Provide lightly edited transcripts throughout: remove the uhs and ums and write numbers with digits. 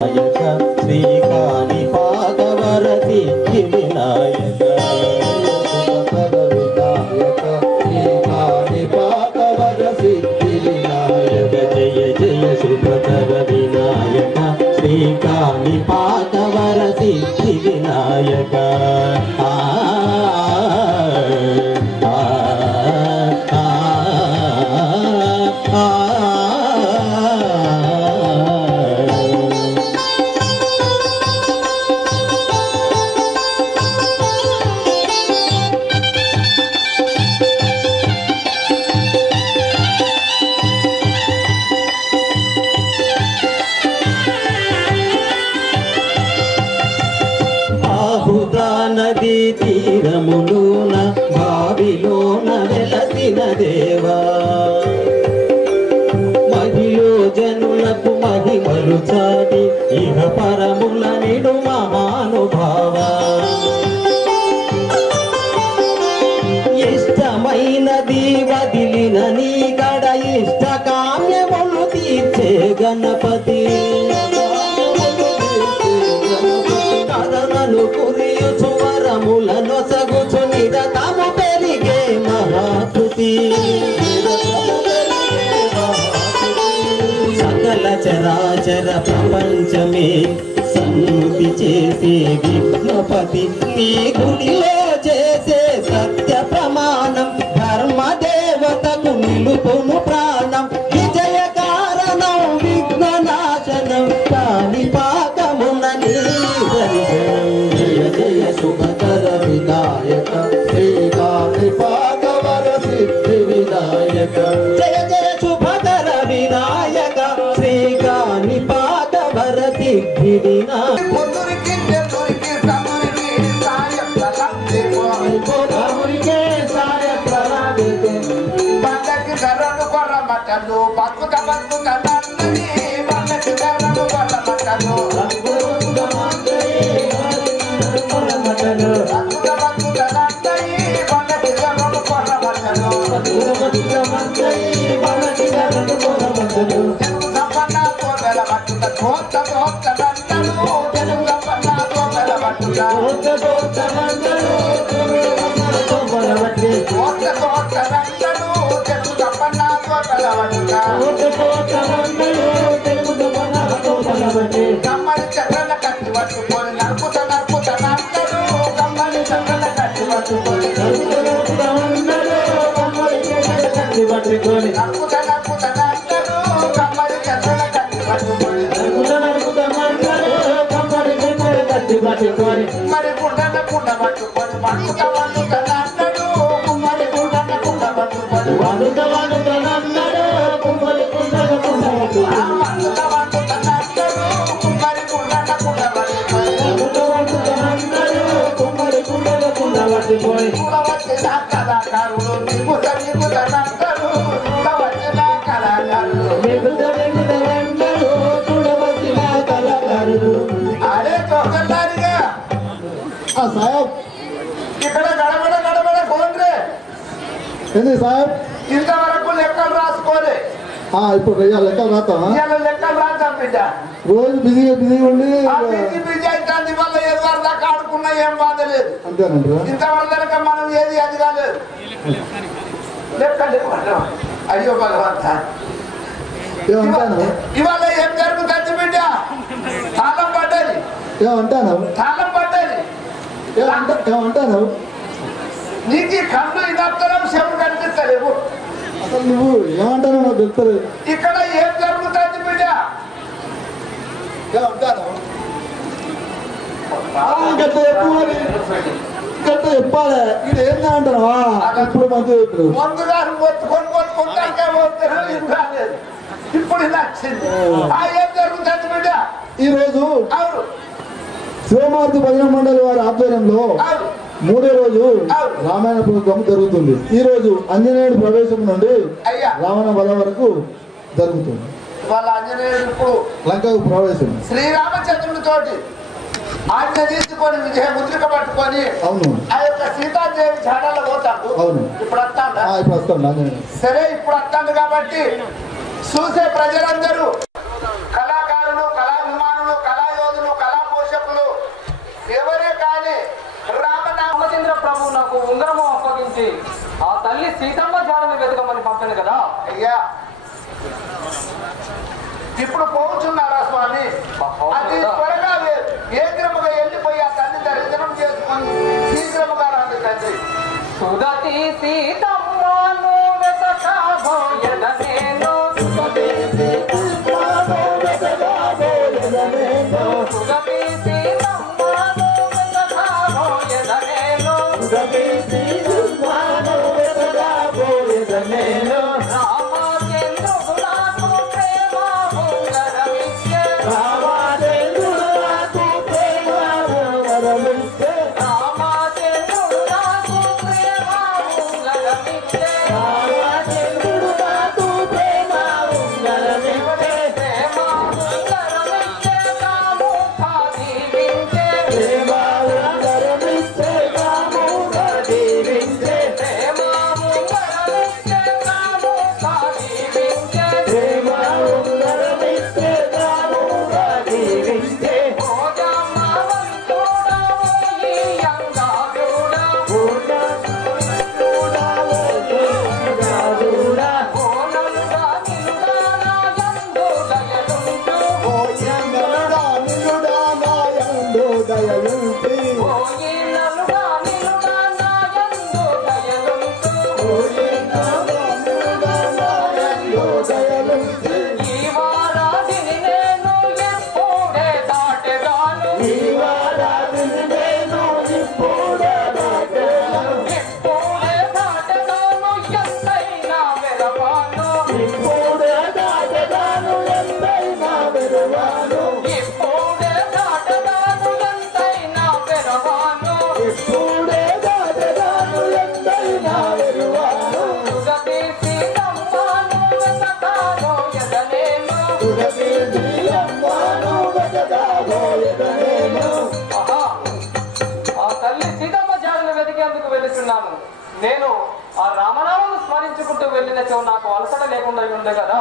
శ్రీకాళి పాదవరసి వినాయక శ్రీకాళి పాదవరసి వినాయక జయ జయ శుభకర వినాయక శ్రీకాళి పాదవరసి వినాయక నదీ తీరములోన భావిలోన వెలసిన దేవా మహిళ జనులకు మహిమలు చాటి ఇహ పరముల నిడు మహానుభావా ఇష్టమైనది వదిలిన నీ గడ ఇష్ట కామ్యములు తీర్చే గణపతి నొసగుచు నిరతము పెరిగే మహాకృతి సకల చరాచర ప్రపంచమే సన్నుతి చేసే విఘ్నపతి నీ గుడిలో చేసే సత్య ప్రమాణం ధర్మ దేవతకు నిలుపును ప్రాణం విజయ కారణం విఘ్న నాశనం కాణిపాకమున నీ దర్శనం జయ జయ శుభకర వినాయక శ్రీకాళి పాదవర సిద్ధి వినాయక జయ జయ శుభకర వినాయక శ్రీకాళి పాదవర సిద్ధి వినాయక కమ్మని చక్కల కట్టి పట్టుకొని నడుపుత నడుపుత నన్నడు కమ్మని చక్కల కట్టి పట్టుకొని నడుపుత నడుపుత నన్నడు కమ్మని చక్కల కట్టి పట్టుకొని మరి కుండల కుండ పట్టుకొని వండుత వండుత నన్నడు కుమ్మరి కుండల కుండ పట్టుకొని వండుత వండుత నన్నడు కుమ్మరి కుండల కుండ వండుత వండుత నన్నడు కుమ్మరి కుండల కుండ పట్టుకొని వండుత వండుత నన్నడు కుమ్మరి కుండల కుండ పట్టుకొని కులవచ్చిన కళాకారులు నిగుత నిగుత నన్నడు కులవచ్చిన కళాకారులు నిగుత నిగుత నన్నడు కులవచ్చిన కళాకారులు అరే తోకల్లారిగా సాహెబ్ ఇక్కడ గడబడ గడబడ కోండ్రే ఏంది సాహెబ్ ఇంతవరకు లెక్కలు రాసుకోలే ఇప్పుడు లెక్కలు రాస్తావా లెక్కలు రాద్దాం బిడ్డ రోజు బిజీగా ఉండి బిజీ బిజీ అయితే వల్ల ఎదురు దాకా ఆడుకున్నా ఏం బాధ లేదు అంతేనంటారా ఇంతవరకు మనం ఏది అది కాలేదు లెక్కలు అయ్యో భగవంత ఏమంటాను ఇవాళ ఏం జరుగుతుంది బిడ్డ తాళం పడ్డది ఏమంటాను తాళం పడ్డది ఏమంటాను నీకు కళ్ళు ఇదత్తరం చెవులు కనిపిస్తలేవు అసలు నువ్వు ఏమంటాను నాకు తెలుస్తుంది ఇక్కడ ఏం జరుగుతుంది బిడ్డ ఏమంటాను గట్ట చెప్పాలి ఇది ఏంటంటే అంటావా ఇప్పుడు మంచిగా ఇప్పుడు ముందుగా ఇప్పుడు నచ్చింది ఏం జరుగుతుంది బిడ్డ ఈ రోజు అవును శివమార్తి భజన మండలి వారి ఆధ్వర్యంలో అవును మూడో రోజు రామాయణ ప్రోగ్రాం జరుగుతుంది. ఈ రోజు ఆంజనేయుడి ప్రవేశం నుండి రావణ వధ వరకు జరుగుతుంది. వాళ్ళ ఆంజనేయుడు ఇప్పుడు లంకకు ప్రవేశం శ్రీరామచంద్రుడితోటి ఆజ్ఞ తీసుకొని విజయ ముద్రిక పట్టుకొని అవును ఆ యొక్క సీతాదేవి ఛానల్లో పోతాడు. అవును ఇప్పుడు వస్తాడు. ఇప్పుడు వస్తాడు ఆంజనేయుడు. సరే, ఇప్పుడు వస్తాడు కాబట్టి చూసే ప్రజలందరూ కళాకారులు, కళాభిమానులు, ఉంగరము అప్పగించి ఆ తల్లి సీతమ్మ జాడని వెతకమని పంపాను కదా. అయ్యా ఇప్పుడు పోతున్నారా స్వామి? అది త్వరగా ఏగ్రముగా వెళ్ళిపోయి ఆ తల్లి దర్శనం చేసుకొని శీఘ్రముగా రాండి తండ్రి. సుదతి సీతమ్మను వెతకబోయెద నేను, సుదతి సీతమ్మను వెతకబోయెద నేను, సుదతి సీతమ్మను వెతకబోయెద నేను, సుదతి సీతమ్మను వెతకబోయెద నేను. రామచంద్రుడు నాకు ప్రేమ ఉంగరమిచ్చే, రామచంద్రుడు నాకు ప్రేమ ఉంగరమిచ్చే, రామచంద్రుడు నాకు ప్రేమ ఉంగరమిచ్చే, రామచంద్రుడు నాకు ప్రేమ ఉంగరమిచ్చే, ప్రేమ ఉంగరమిచ్చే కాముక దీవించే, ప్రేమ ఉంగరమిచ్చే కాముక దీవించే, ప్రేమ ఉంగరమిచ్చే కాముక దీవించే, ప్రేమ ఉంగరమిచ్చే కాముక దీవించే. ఓజమ్మ వంతుడా ఓయి అంగారుడా, ఓజమ్మ వంతుడా ఓనంగా నిలుడా నాయందు దయలుంటు, ఓనంగా నిలుడా నాయందు దయలుంటు, ఓయినలుగా నిలుడా నాయందు దయలుంటు, ఓయినలుగా నిలుడా నాయందు దయలుంటు. ఈ వారాదిని నేను ఎప్పుడే దాటెగాను, ఈ వారాదిని నేను ఇప్పుడే దాటెగాను, ఇప్పుడే దాటెగాను ఎంతైనా వెరవాను, ఇప్పుడే దాటెగాను ఎంతైనా వెరవాను, ఇప్పుడే దాటెగాను ఎంతైనా వెరవాను, ఇప్పుడే దాటెగాను ఎంతైనా వెరవాను. సుదతి సీతమ్మను వెతకబోయెద నేను, సుదతి సీతమ్మను వెతకబోయెద నేను. ఆహా, ఆ తల్లి సీతమ్మ జాడను వెతికేందుకు వెళుతున్నాను. నేను ఆ రామనామను స్మరించుకుంటూ వెళ్ళినచో నాకు అలసట లేకుండా ఉండే కదా.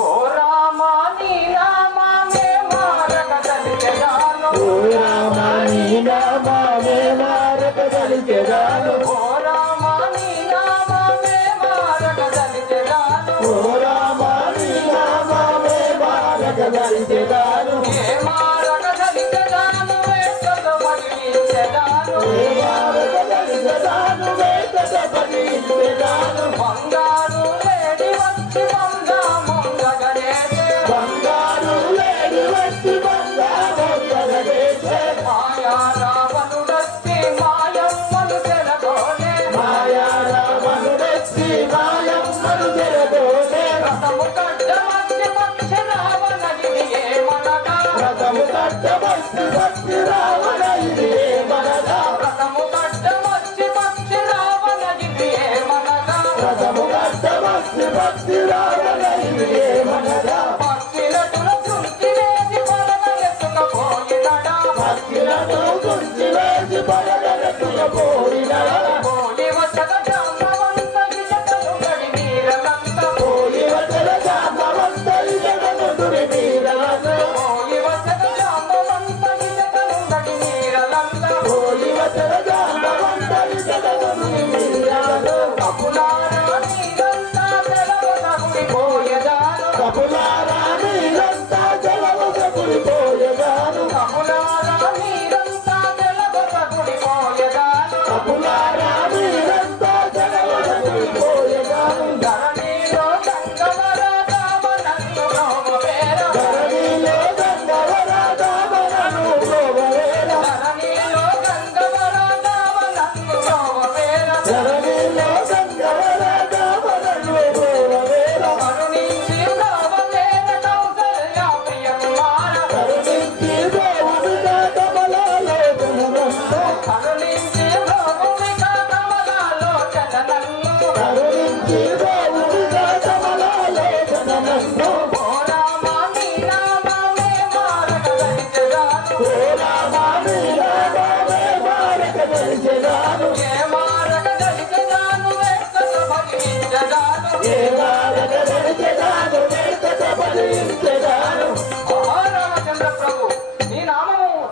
ఓ రామ నీ నామమే మారక దలిచెదాను, ఓ రామ నీ నామమే మారక దలిచెదాను, ఓ రామ నీ నామమే మారక దలిచెదాను, ఓ రామ నీ నామమే మారక దలిచెదాను, ఏ మారక దలిచెదాను వేటతో పడిచెదాను, ఏ మారక దలిచెదాను వేటతో పడిచెదాను. బంగారు లేడి వచ్చి బంగా మొంగగరేసే, బంగారు లేడి వచ్చి బంగా మొంగగరేసే, మాయా రావణుడొచ్చి మాయమ్మను చెరగోనే,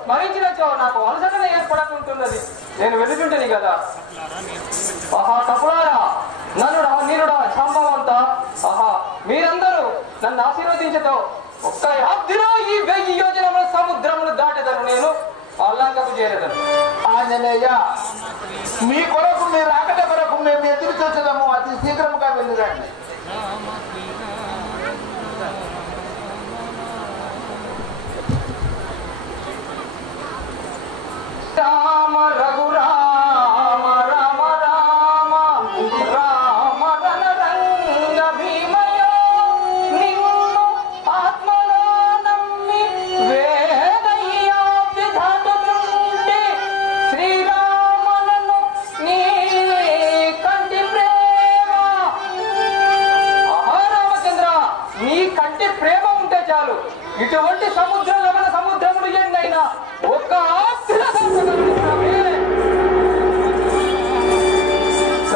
స్మరించినచో నాకు అలసటన ఏర్పడకుంటున్నది. నేను వెళ్తుంటేని కదా. ఆహా కపులారా, నన్నుడా నీరుడా చాంబవంత, ఆహా మీరందరూ నన్ను ఆశీర్వదించతో ఒక్క అబ్దిలో ఈ 1000 యోజనముల సముద్రములు దాటెదను. నేను అల్లంకకు చేరేదను. ఆంజనేయ, మీ కొరకు మీ రాకట కొరకు మేము ఎదురు చూసేదాము. అతి శీఘ్రముగా వెళ్ళిరండి. రామ రఘురామ రామ రామ రామ రణరంగ భీమయ నిన్ను ఆత్మలో నమ్మి వేదయ్యాపి దాటుతుంటే శ్రీరామనను నీ కంటి ప్రేమ. రామచంద్ర, నీ కంటి ప్రేమ ఉంటే చాలు. ఇటువంటి సముద్ర లవణ సముద్రములు ఎన్నైనా ఒక్క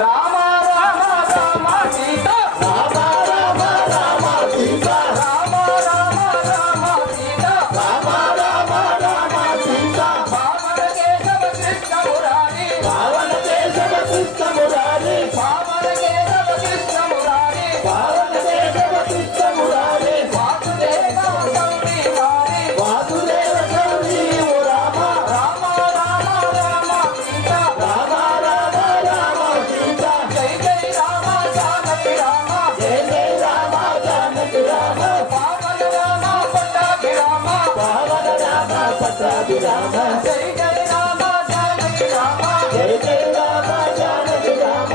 రామ రామ రామ సీత రామ రామ రామ సీత రామ రామ రామ సీత రామ రామ రామ సీత పావన కేశవ కృష్ణ మురారి పావన కేశవ కృష్ణ మురారి పావన కేశవ కృష్ణ మురారి పావన కేశవ కృష్ణ మురారి వాసుదేవ గౌరీ మారి వాసుదేవ గౌరీ రామ రామ రామ రామ సీత రామ రామ రామ సీత జై జై రామ జానకి రామ జై జై రామ జానకి రామ పావన రామ పట్టాభిరామ పావన రామ పట్టాభిరామ జై జై రామ జానకి రామ జై జై రామ జానకి రామ.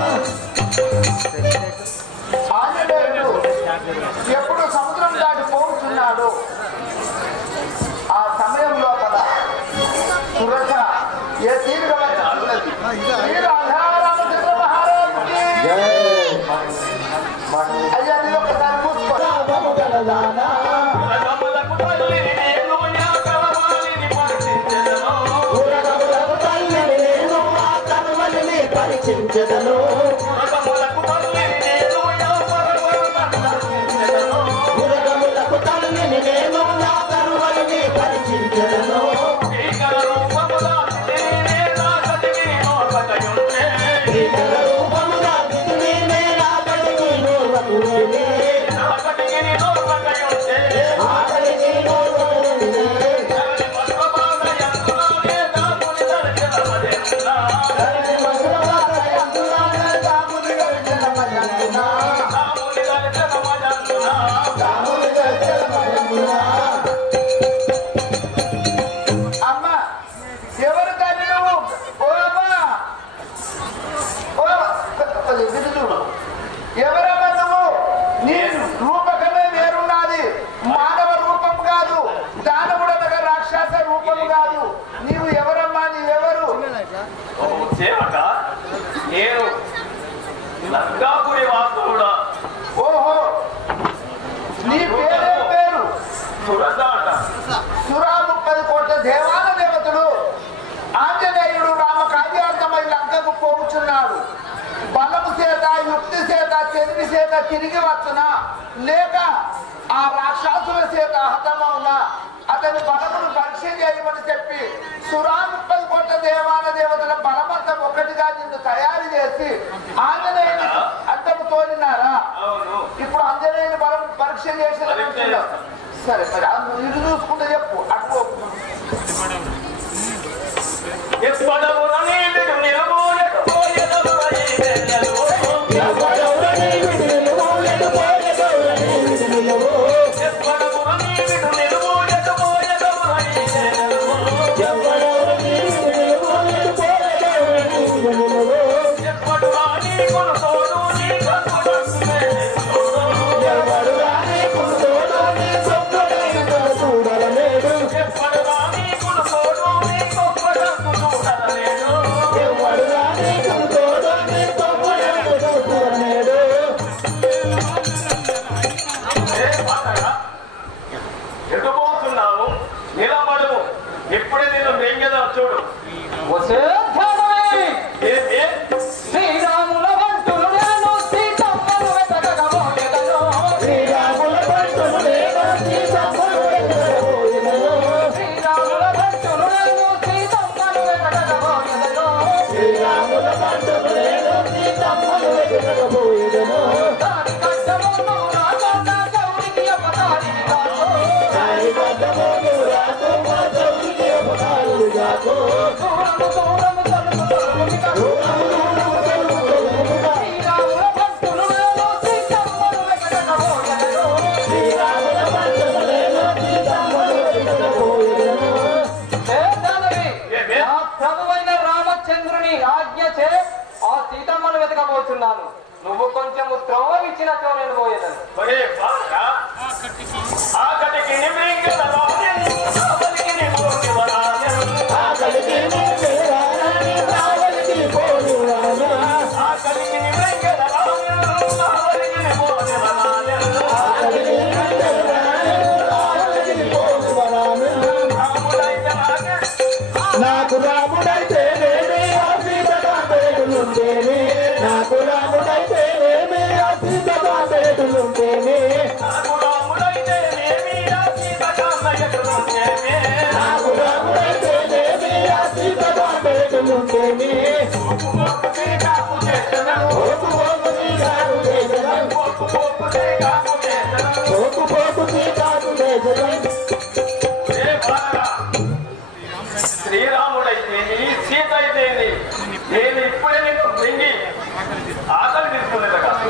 ఆంజనేయుడు ఎప్పుడు సముద్రం దాటి పోతున్నాడు. ఆ సమయం లోపల సురక్ష ఏ తీరుగా ఉన్నది. శ్రీ రాధారామచంద్ర మహారాజుకి అయ్యా నేను ఒకసారి చూసుకో. పరిచించదను మురగములకు తల్లిని నేను నా కరువలిని పరిచించదను భీకర రూపముగా దిగునే నా కటికి నోరకునే ఆకలికి నోరకునే అమ్మా, ఎవరు తల్లి నువ్వు? ఓ అమ్మా, ఓ విరుదుడు, ఎవరమ్మా నువ్వు? నీ రూపకమే వేరున్నది. మానవ రూపం కాదు, దానవుడనగా రాక్షస రూపం కాదు. నీవు ఎవరమ్మా? నీవెవరు? నేను లంకాపురి వాసుడా. ఓహో, నీ పేరే పేరు సురదాట. సురా 30 కోట్ల దేవాల దేవతలు. ఆంజనేయుడు రామ కార్యార్థమై లంకకు పోవుచున్నాడు. బలము చేత యుక్తి చేత తెలివి చేత తిరిగి వచ్చునా, లేక ఆ రాక్షసుల చేత హతమవునా, అతని బలమును పరీక్ష చేయమని చెప్పి సురా 30 కోట్ల దేవాల దేవతల బలమంతా ఒకటిగా నిన్ను తయారు చేసి ఆంజనేయుని అడ్డము తోలినారా? ఇప్పుడు ఆంజనేయుని బలం పరీక్ష చేసిన సరే సరే, ఇటు చూసుకుంటే చెప్పు. అటు శ్రీరాముల భక్తులు నువ్వు కొంచెం త్రోవ ఇచ్చినచో నేను పోయేదని నాకు రాముడైతే నాకు రాముడైతే శ్రీరాముడైతేని సీత అయితేని నేను ఇప్పుడే నీకు తిండి ఆకలి తీసుకునేది కాదు.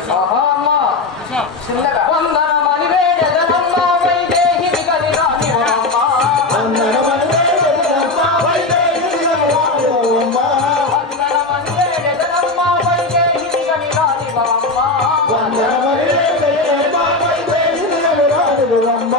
వందనమని వేడెదనమ్మ వైదేహి విగలి రానివమ్మ వందనమని వేడెదనమ్మ వైదేహి విగలి రానివమ్మ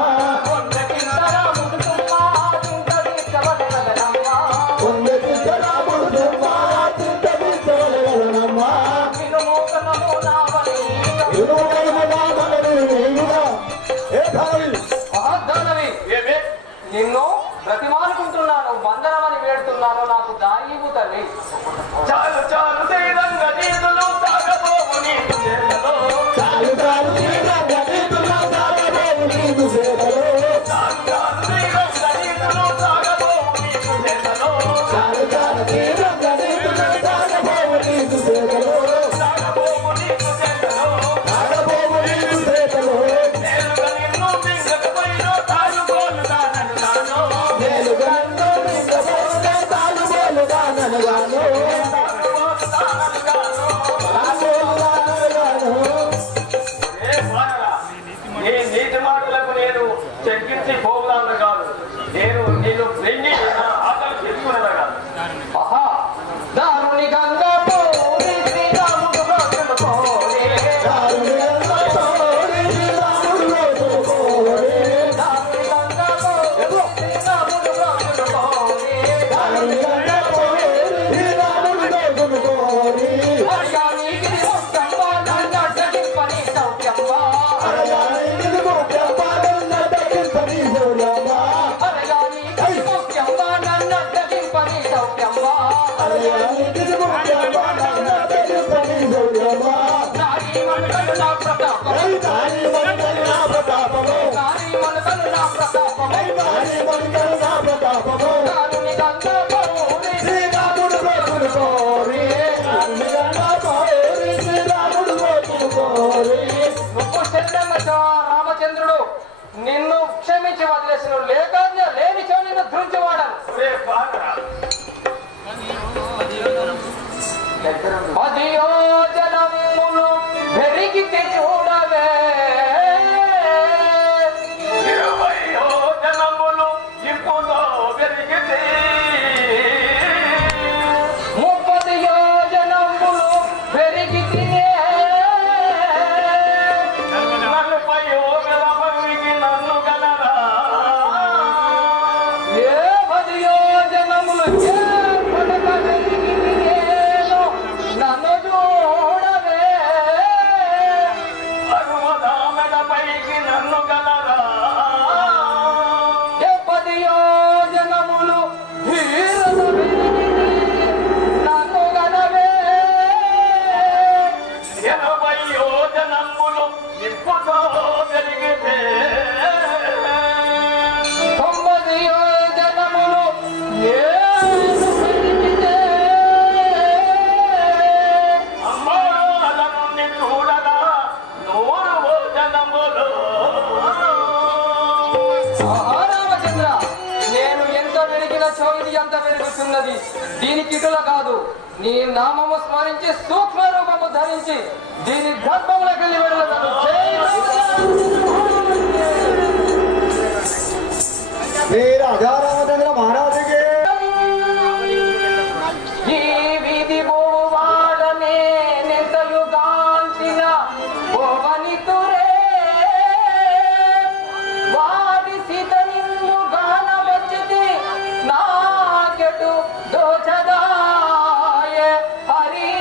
నిన్ను ప్రతిమానుకుంటున్నాను, వందనమని వేడుతున్నాను, నాకు దాయివు తల్లి. చాలు చాలు శ్రీరంగ నీతులు సాగబోవు నీకు చేతలో చాలు చాలు శ్రీరంగ నీతులు సాగబోవు నీకు చేతలో చాలు చాలు శ్రీరంగ నీతులు సాగబోవు నీకు చేతలో చాలు చాలు శ్రీరంగ నీతులు సాగబోవు నీకు చేతలో సాగబోవు నీకు చేతలో సాగబోవు నీకు చేతలో నేలుగా నిన్ను మింగకపోయినో తాలుగోలుగా నన్ను తాను నేలుగా నిన్ను మింగకపోయినో తాలుగోలుగా నన్ను గాను నీ నీటి మాటలకు నేను చెక్కించి పోగులాను కాదు, నేను నేను వెండి ఆకలి తీసుకునేదా కాదు. ఆహా దారుని గంగా పోరి శ్రీరాముడు రోజులు పోరి దారుని గంగా పోరి శ్రీరాముడు రోజులు పోరి దారుని గంగా పోరి శ్రీరాముడు రోజులు పోరి దారుని గంగా పోరి శ్రీరాముడు రోజులు పోరి అయ్యా నీకి ముఖ్యంగా నన్ను అడ్డగింపని సౌఖ్యంగా అయ్యా నీకి ముఖ్యంగా నన్ను అడ్డగింపని సౌఖ్యంగా అయ్యా నీకి ముఖ్యంగా నన్ను అడ్డగింపని సౌఖ్యంగా అయ్యా నీకి ముఖ్యంగా నన్ను అడ్డగింపని సౌఖ్యంగా నారీ మనకలు నా ప్రతాపము నారీ మనకలు నా ప్రతాపము నారీ మనకలు నా ప్రతాపము నారీ మనకలు నా ప్రతాపము దారుని గంగా పోరి శ్రీరాముడు రోజులు పోరి దారుని గంగా పోరి శ్రీరాముడు రోజులు పోరి నువ్వు చెల్లెమ్మ రామచంద్రుడు నిన్ను క్షమించి వదిలేసిన లేని చో నిన్ను ధృంచవాడను. ఒరే బాగా అదియో జనములు పెరిగితే చూడవే 20 జనములు ఇప్పుడు పెరిగితే 30 యోజనములు పెరిగితే 40 మందికి నన్ను గలరా 10 యోజనములు చేపడక పెరిగితేను నన్ను చూడవే 60 పైకి నన్ను గలరా 10 యోజనములు పోయినచో ఇది ఎంత పెరుగుతున్నది. దీనికి ఇటుల కాదు, నీ నామము స్మరించి సూక్ష్మ రూపము ధరించి దీని గర్భములకు వెళ్ళి వెళ్ళగలదు. राजा रामचंद्र महाराज के ఈ వీధి పోవాడనే నెంతయుగాంచిన పోవనితురే వారి సీత నిన్ను గాన వచ్చితే నాకెటు దోచదాయే హరి.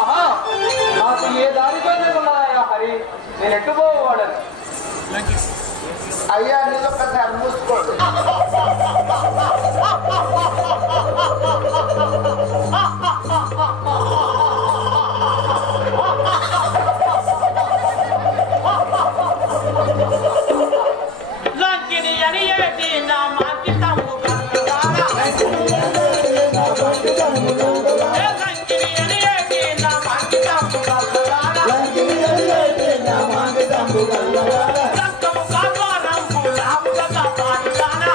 ఆహా, నాకు ఏ దారితో ఉన్నాయా హరి, నేను ఎట్టు పోవాడని. అయ్యా నీకు ఒక్కసారి మూసుకోండి. లంకిని అని ఏటి నా మాకితము గంగదారా లంకిని అని ఏటి నా మాకితము గంగదారా లంకము కాపారం పులాము కదా పాడుదానా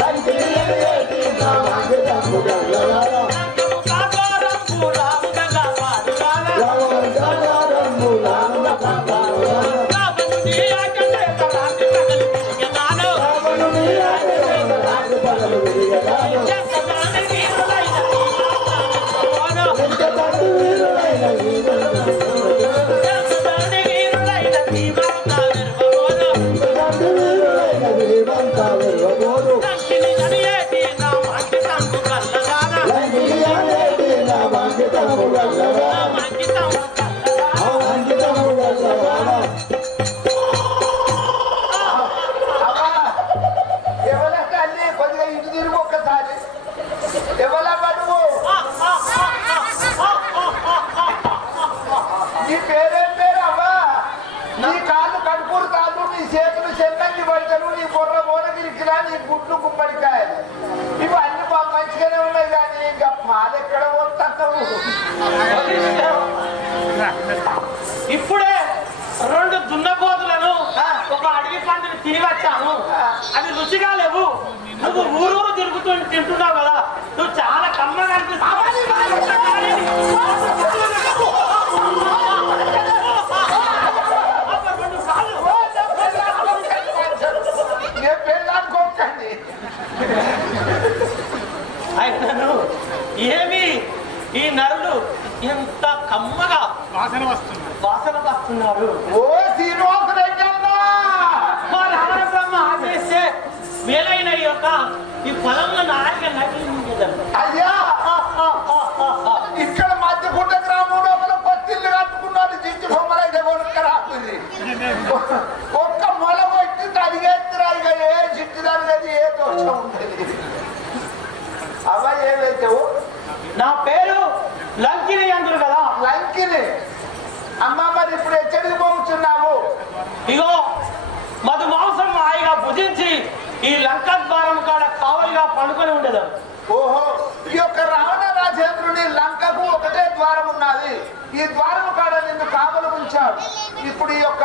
లంకిని అని ఏటి నా మాకితము గంగదారా లంకము కాపారం పులాము కదా పాడుదానా రావణు నీ ఆకలే తలాంటి తగలి తిరిగెనాను ఎంతమంది వీరులైన ఎంతమంది వీరులైన దీవంతా లంకిని అని ఏటి నా మాకితము గంగదారా నా మాకితము గంగదారా ఎవరా తల్లి కొద్దిగా ఇటు తిరుగు ఒక్కసారి. ఎవరా నువ్వు? నీ పేరేం పేరు అవ్వా? నీ కాళ్ళు కడుపురు కాదు, నీ చేతులు చెన్నంగి పడతారు, నీ బుర్ర బోనగిరికిరా, నీ గుడ్లు గుమ్మడికాయలు ఇవి అన్ని మంచిగానే ఉన్నాయి. కానీ ఇంకా పాలెక్కడ పోతావు? ఇప్పుడే 2 దున్నపోతులను ఒక అడవి పండుని తిని వచ్చాను. అది రుచిగా లేవు. నువ్వు ఊరూరు తింటున్నావు కదా, నువ్వు చాలా కమ్మగా అనిపిస్తావు. ఏ పెళ్ళానుకోకండి. అయినను ఏమి ఈ నరులు ఎంత కమ్మగా వాసన వస్తున్నారు. ఓ శ్రీనివాసుడైనా మా రావణ బ్రహ్మ ఆదేశిస్తే వేలైన ఈ యొక్క ఈ పొలంలో నాయక నటించదు. అయ్యా ఇక్కడ మధ్యకుంట గ్రామం లోపల పత్తిళ్ళు కట్టుకున్నాడు. జింజి బొమ్మలైతే కొనుక్క రాకుంది. ఒక్క మొల కొట్టి అడిగేస్తురా. ఇక ఏ చిట్టి తరగతి ఏ దోషం ఉంటుంది. అవ్వ ఏవైతావు? నా పేరు లంకిని అందరు కదా. లంకిని అమ్మ, మరి ఇప్పుడు ఎక్కడికి పంపుతున్నావు? ఇగో మధు మాంసం హాయిగా భుజించి ఈ లంకా ద్వారం కాడ కావలిగా పండుకొని ఉండేది. ఓహో, ఈ యొక్క రావణ రాజేంద్రుని లంకకు ఒకటే ద్వారం ఉన్నది. ఈ ద్వారం కాడ నిన్ను కావలు ఉంచాడు. ఇప్పుడు ఈ యొక్క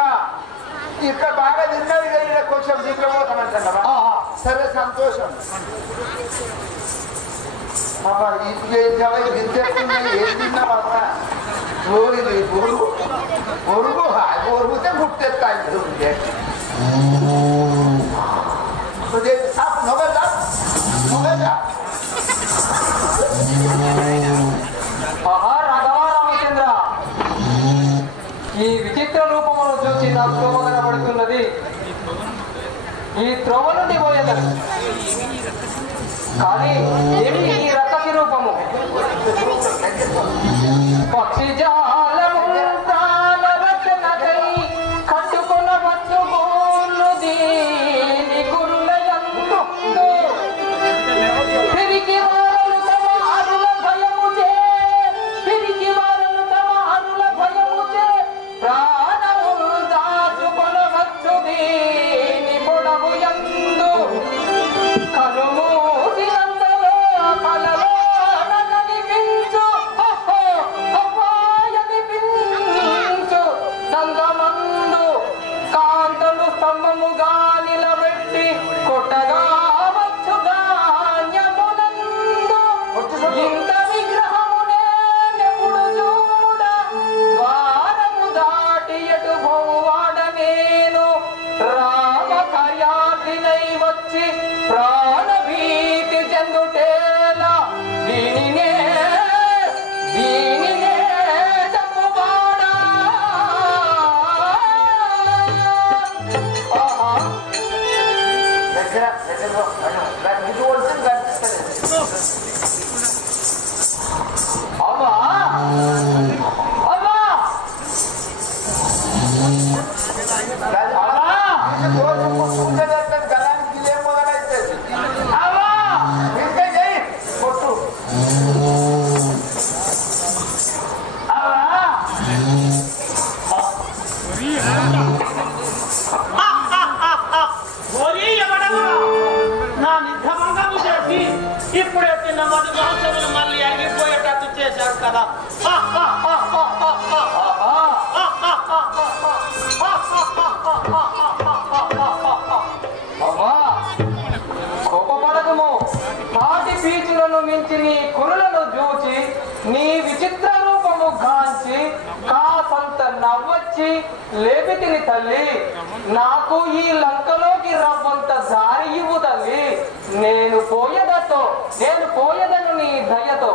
ఇక్కడ బాగా తిన్నది ఇక్కడ కొంచెం దిగబోతామంటున్నావా? సరే, సంతోషం. అమ్మా ఇప్పుడు ఏం తిన్నావమ్మా? ఊరిది పొరుగు పొరుగు పొరుగుతే గుట్టెత్తాయి. రామచంద్ర, ఈ విచిత్ర రూపమును చూసి నా త్రోవ కనబడుతున్నది. ఈ త్రోవ నుండి పోయేదని కానీ ఏమి ఈ రకసి రూపము? పక్షి జాలముంతాలరచనకై కట్టుకున్న వచ్చు గోళ్ళు దీని గురులయందు పిరికి వారలు తమ అరుల భయముచే పిరికి వారలు తమ అరుల భయముచే ప్రాణములు దాచుకొనవచ్చు దీని పొడవు యందు కనుమూసినంతలో కదా. కోపపడకము. తాటి పీచులను మించి నీ కురులను చూచి నీ విచిత్ర రూపము గాంచి కాసంత నవ్వొచ్చి లేపితిని తల్లి. నాకు ఈ లంకలోకి రవ్వంత దారి ఇవ్వు తల్లి. నేను పోయేదను నీ దయతో.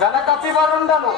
గణకపివరుండను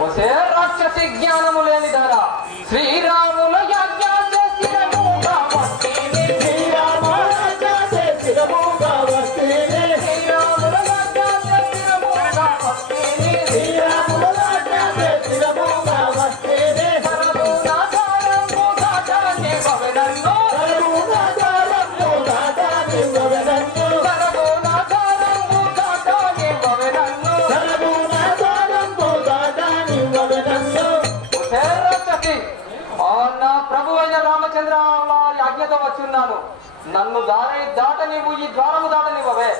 వసే రాక్షసి జ్ఞానము లేని ధర శ్రీరాముల యాజ్ఞ స్థిరముగా వస్తేనే శ్రీరాముల యాజ్ఞ స్థిరముగా వస్తేనే శ్రీరాముల యాజ్ఞ స్థిరముగా వస్తేనే శ్రీరాముల యాజ్ఞ స్థిరముగా వస్తేనే సర్వనాధారము దాటానే భవెదన్నో సర్వనాధారము దాటానే భవెదన్నో సర్వనాధారము దాటానే భవెదన్నో నా ప్రభు అయిన రామచంద్ర వారి ఆజ్ఞతో వచ్చున్నాను. నన్ను దాట నీవు ఈ ద్వారము దాటనివ్వవే.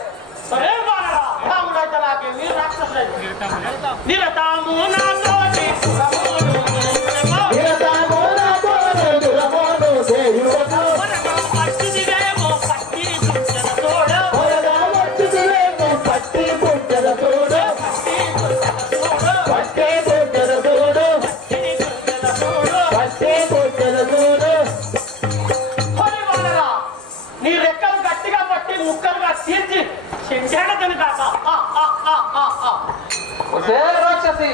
నీ రెక్కలు గట్టిగా పట్టి ముక్కలుగా తీర్చి చెంచాడని కాక రాక్షసి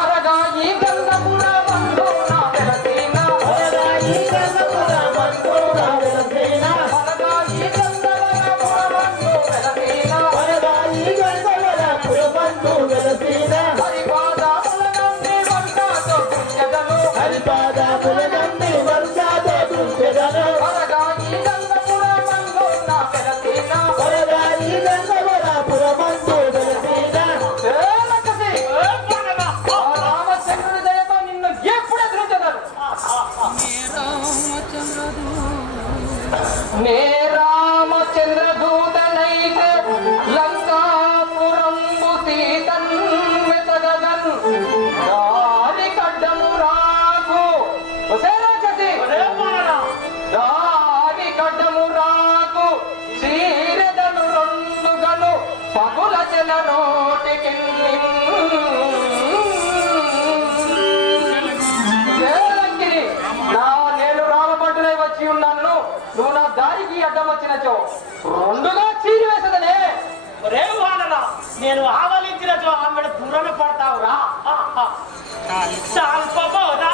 అరగా ఈ గంధపుర బంధున వెలసేన అరగా ఈ గంధపుర బంధున వెలసేన అరగా ఈ గంధపుర బంధు వెలసేన అరగా ఈ గంధపుర బంధు వెలసేన హరిపాదముల నంది వంటతో పుణ్యదను హరిపాదముల నంది వంటతో పుణ్యదను అరగా ఈ గంధపుర బంధున వెలసేన అరగా ఈ గంధపుర బంధు వెలసేన. రామచంద్రుడి దయతో నిన్ను ఎప్పుడు ఎదురించగలరు? నే రామచంద్ర దూతనైతే లంకాపురంబు సీతన్ వెతగగన్ దారి కడ్డము రాకు దారి కడ్డము రాకు చీరెదను రెండుగను పగుల చెల నోటికి నేను రామపట్టు వచ్చినచో రెండుగా చీరి వేసదనే. రేవు వానరా నేను ఆవలించినచో ఆమె దూరం పడతావురా. చాల్పోరా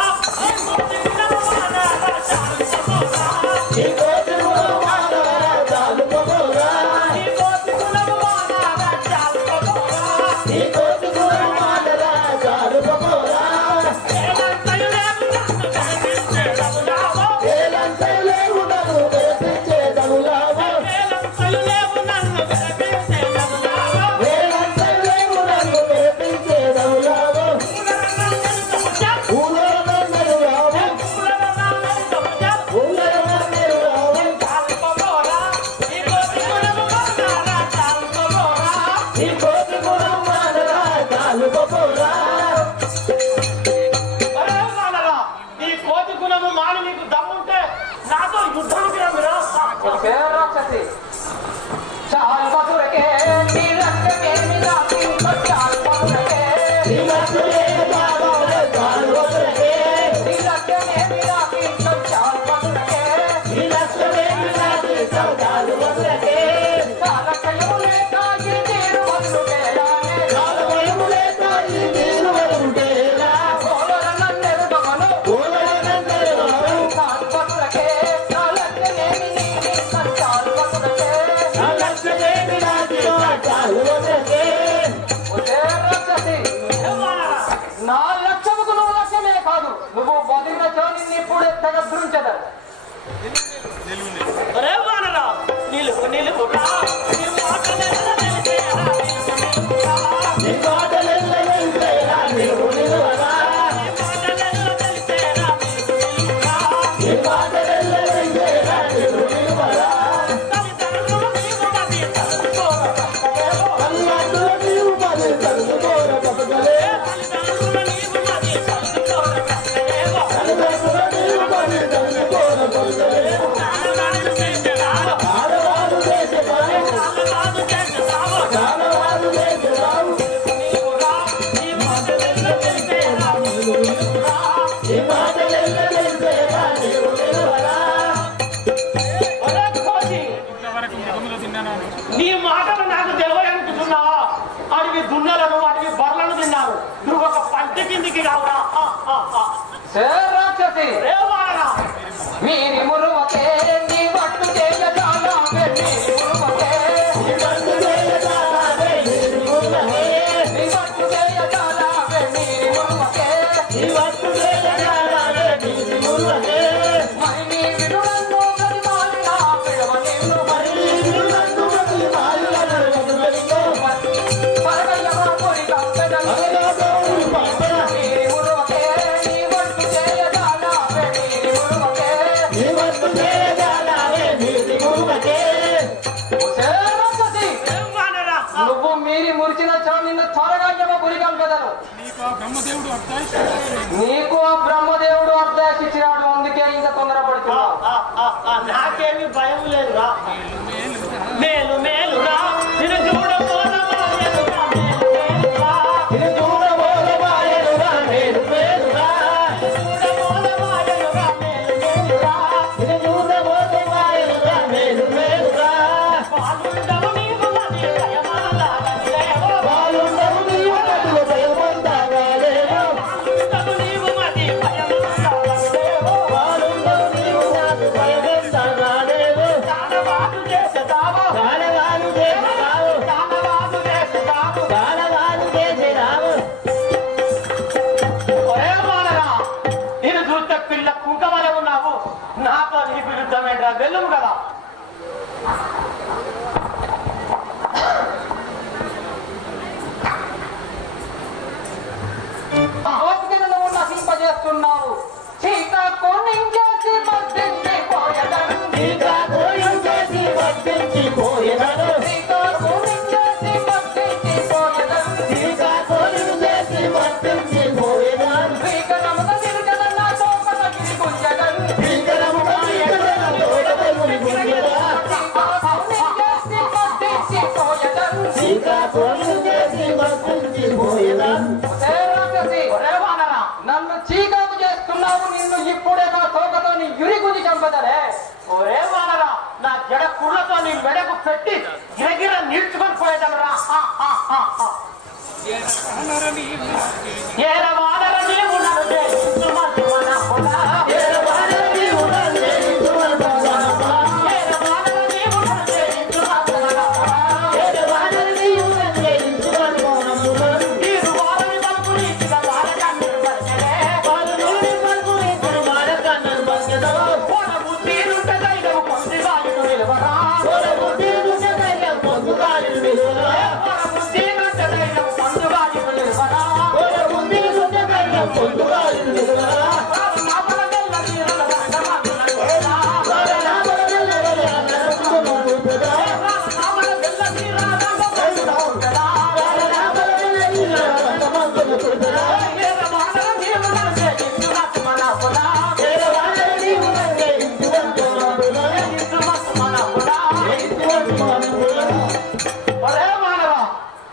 నీ మాటలు నాకు తెలియనుకుంటున్నావా? అడిగి దున్నలను అడిగి బర్లను తిన్నారు. నువ్వు ఒక పంట కిందికి రావురా. రాక్షసి మీరి మురువకే నీ పట్టు చేయజాలా నీ మురువకే నీ పట్టు చేయజాలా నీ మురువకే నీ పట్టు చేయజాలా నీ మురువకే నీ పట్టు చేయజాలా నీ మురువకే మరి నీ విడునన్ను గరిమాలినా పిడవనిన్ను మరి నీ విడునన్ను గరిమాలినా పిడవనిన్ను పరగయ్యవ పొరి కంపెదలు నీ మురువకే నీ పట్టు చేయజాలా నీ మురువకే నీ పట్టు చేయజాలా నీ మురువకే నువ్వు మీరి మురిచిన చో నిన్ను త్వరగా యమ పొరి కంపెదలు నీకు ఆ బ్రహ్మదేవుడు అర్ధేశించినాడు. అందుకే ఇంత తొందరపడుతున్నావు. నాకేమి భయం లేదురా. మేలు మేలురా నిన్ను చూడబోదమా మేలురా మేలురా నిన్ను చూడబోదమా మేలురా మేలురా చూడబోదమా మేలురా మేలురా నిన్ను చూడబోదమా మేలురా పాలుండవు నీవు నది భయమందాగలేవో పాలుండవు నీవు నది భయమందాగలేవో పాలుండవు నీవు నది భయమందాగలేవో పాలుండవు నీవు నది భయమందాగలేవో దానవాదు చేసదావో దానవాదు చేసదావో దానవాదు చేసదావో దానవాదు చేసదావో ఒరే మానరా నేను చూస్తే పిల్ల కుంకమల ఉన్నావు. నాతో నీ విరుద్ధమేంట్రా? వెళ్ళము కదా. ఓపికను నువ్వు నశింపజేస్తున్నావు. సీతాకోణించేసి వర్ధించిపోయెదను. సీతాకోణించేసి వర్ధించిపోయెదను. సీతాకోణించేసి వర్ధించిపోయెదను. సీతాకోణించేసి వర్ధించిపోయెదను. భీకరముగా నిలుచదన్న తోకన గిరిగుంజెదను. భీకరముగా నిలుచదన్న తోకన గిరిగుంజెదను. సీతాకోణించేసి వర్ధించిపోయెదను. సీతాకోణించేసి వర్ధించిపోయెదను. ఒరే వానరా, నన్ను చీకాకు చేస్తున్నావు. నిన్ను ఇప్పుడే నా తోకతో నీ యురి గుంజి చంపదలే. ఒరే వానరా నా జడ కుర్రతో నీ మెడకు పెట్టి గిరగిర నిల్చుకొని పోయేటరా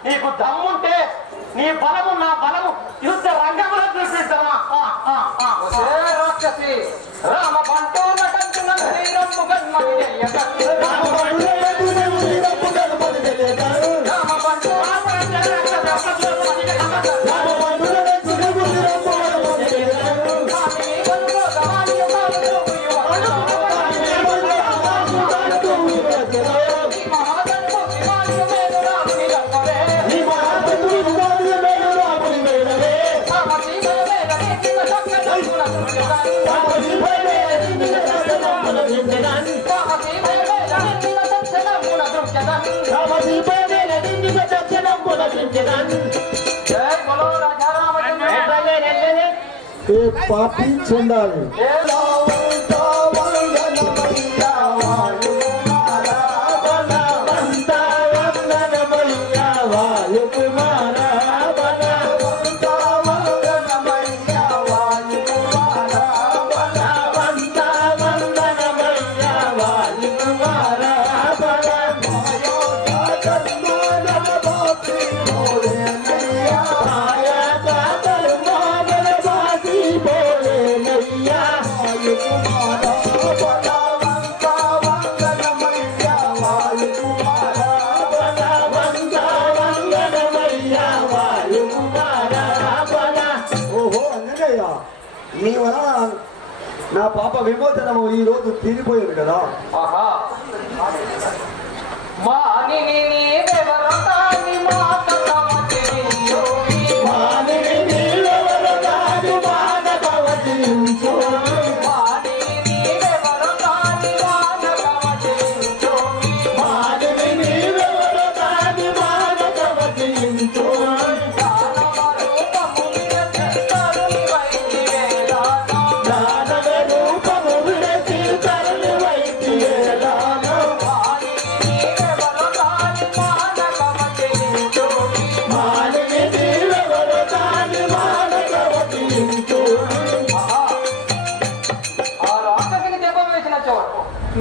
నీకు దమ్ముంటే నీ బలము నా బలము యుద్ధ రంగంలో చూపిస్తావా రాక్షసి రామ పంటోల కంటున్న శ్రీరమ్ము పాటించుండాలి. నీ వలన నా పాప విమోచనము ఈ రోజు తీరిపోయింది కదా.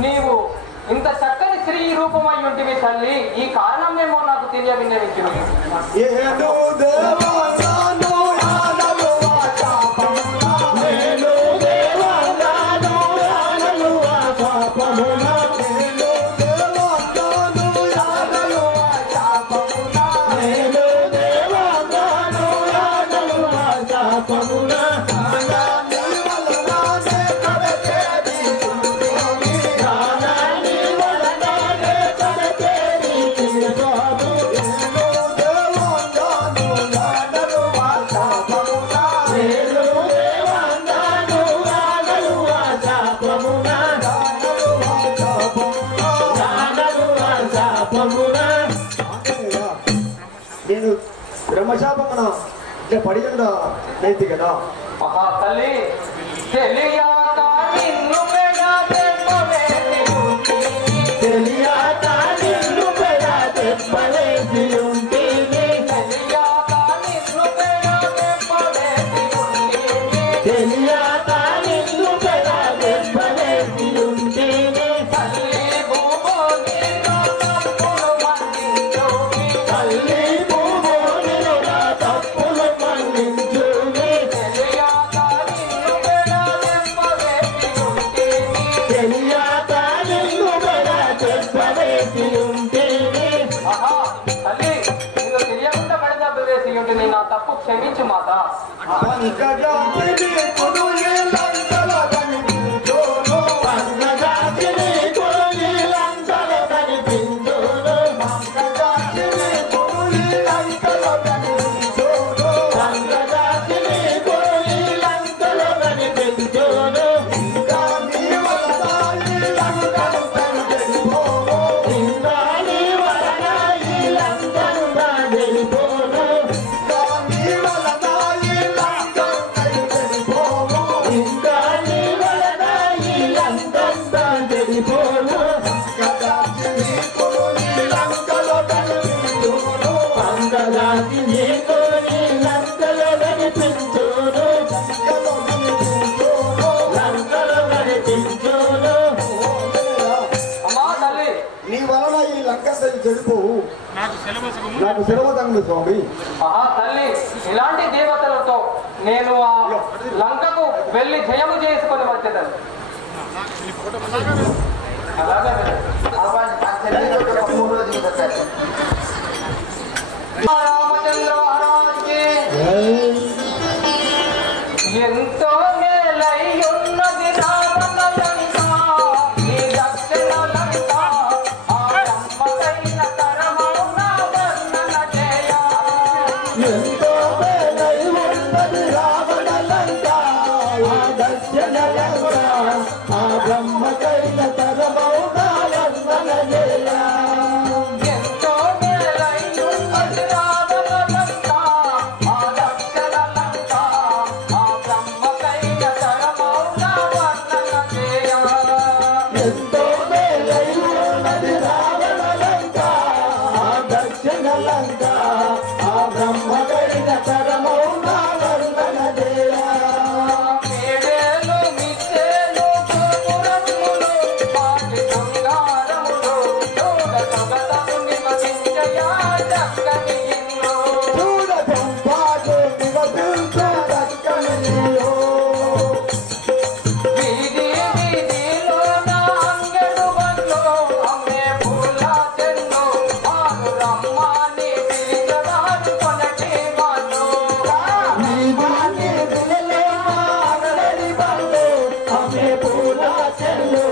నీవు ఇంత చక్కని స్త్రీ రూపమై ఉంటివి తల్లి, ఈ కారణమేమో నాకు తెలియవిన్నవించును. నేను బ్రహ్మశాపమున పడికుండా నైతి కదా. తల్లి తెలియక నిన్ను Thank you. తప్పు క్షమించు మాత. నాకు సెలవు స్వామి. తల్లి, ఇలాంటి దేవతలతో నేను ఆ లంకకు వెళ్ళి జయము చేసుకొని వచ్చేదాన్ని. రామచంద్ర మహారాజుకి ఎంతో మేలై ఉన్నది రావణ లంక, ఈ దక్షిణ లంక ఆ బ్రహ్మకైన తరమౌన వర్ణన చేయ. ఎంతో మేలై ఉన్నది రావణ లంక, ఆ దక్షిణ లంక ఆ బ్రహ్మకైన తరమౌన వర్ణన చేయ. ఎంతో మేలై ఉన్నది రావణ లంక, ఆ దక్షిణ లంక ఆ బ్రహ్మకైన తరమౌన వర్ణన చేయ. ఎంతో మేలై ఉన్నది రావణ లంక, ఆ దక్షిణ లంక ఆ బ్రహ్మకైన తరమౌన వర్ణన చేయ. మేడేలు మిచ్చేలు గోపురములు పాటి బంగారములు చూడ సొగసము నివసించయా చక్కని ఇల్లు. చూడ చంపాకు నివసించు చక్కని ఇల్లు. వీధి వీధిలోన అంగడు బండ్లు అమ్మే పూల చెన్ను ఆరు రమ్మని పిలిచవారు కొనటి వాళ్ళు. నీవాని దిలలేమా అగలడి బండ్లు, అమ్మే పూల చెల్లు.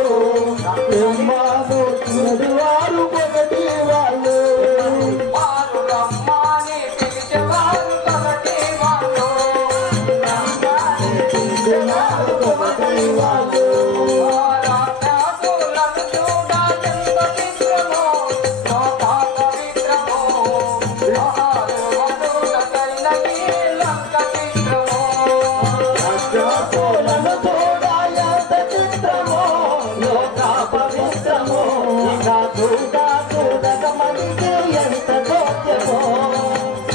బ్రహ్మాను నడివారు పొగటి వాళ్ళు. ఆరు రమ్మని పిలిచవారు కొనటి వాళ్ళు. దినాలు పొగటి వాళ్ళు. రాక్షసులను చూడ ఎంత చిత్రమో లోకాల విగ్రహమో ఆరు వధువులకైన ఈ లంక చిత్రమో. రాక్షసులను చూడ ఎంత చిత్రమో, లోక పవిత్రమో. ఇంకా చూడక మనిషి ఎంత గోత్యమో.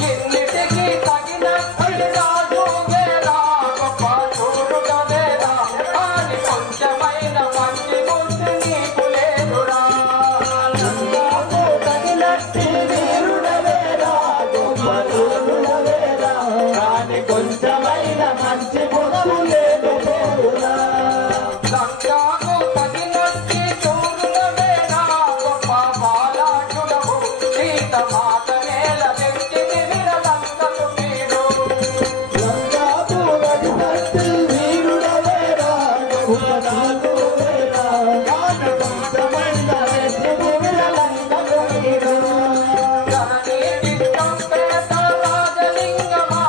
ఇన్నిటికి తగినట్టి రాజు వేరా గొప్ప చూడుగా వేరా అని కొంచెమైన మంచి బుద్ధి నీకు లేదురా. నాకు తగినట్టి వీరుడవేరా, గొప్ప వీరుడవేరా. కానీ కొంచెమైన మంచి బుద్ధి లేదు పోరురా. లంకాకు తగినట్టి చూడుగా వేరా గొప్ప బాలాజుడవు సీత మాత నేల వ్యక్తి లంకకు వీడు. లంకాకు తగినట్టి వీరుడవేరా, గొప్ప వీరుడవేరా. కానీ కొంచెమైన మంచి బుద్ధి లంకకు వీడు. జననీ విష్ణుపేట రాజలింగమా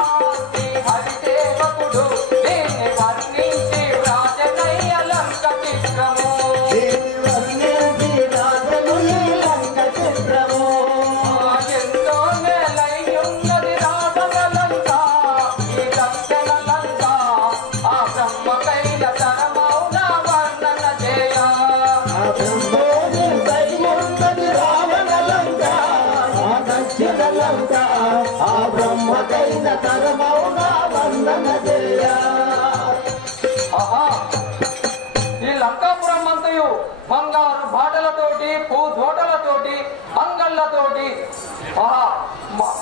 శ్రీ హరిసేవకుడు దీన్ని వర్ణించి రాజనయ్య లంక చిత్రము. దీని వర్ణించి రాజను ఈ లంక చిత్రము. ఎంతో మేలై ఉన్నది రావణ లంక, ఈ దక్షిణ లంక ఆ బ్రహ్మకైన తరమౌన వర్ణన చేయ. ఆ బ్రహ్మోని దైవమున్నది రావణ లంక, ఆ దక్షిణ లంక ఆ బ్రహ్మకైన తరమౌన వర్ణన చేయ. ఆహా, ఈ లంకాపురం అంతయు బంగారు బాటలతోటి పూజోటలతోటి అంగళ్ళతోటి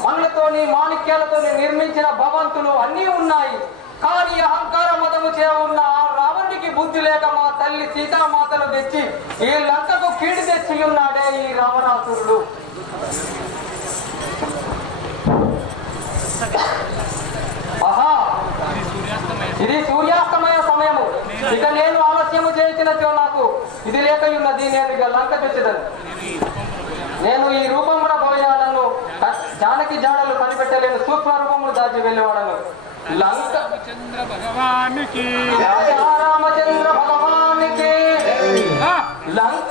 మన్నులతోని మాణిక్యాలతోని నిర్మించిన భవంతులు అన్నీ ఉన్నాయి. కానీ అహంకార మతము చే ఉన్న ఆ రావణుడికి బుద్ధి లేక మా తల్లి సీతామాతను తెచ్చి ఈ లంకకు కీడు తెచ్చి ఉన్నాడే ఈ రావణాసురుడు. ఆహా, ఇది సూర్యాస్తమయ సమయము. ఇక నేను ఆలస్యము చేసినచో నాకు ఇది లేక ఉన్నది. నేను ఇక లంక తెచ్చదను. నేను ఈ రూపమున పోయాలను జానకి జాడలు కనిపెట్టలేను. సూక్ష్మ రూపములు దాచి వెళ్ళేవాడను. లంక రామచంద్ర భగవానికి లంక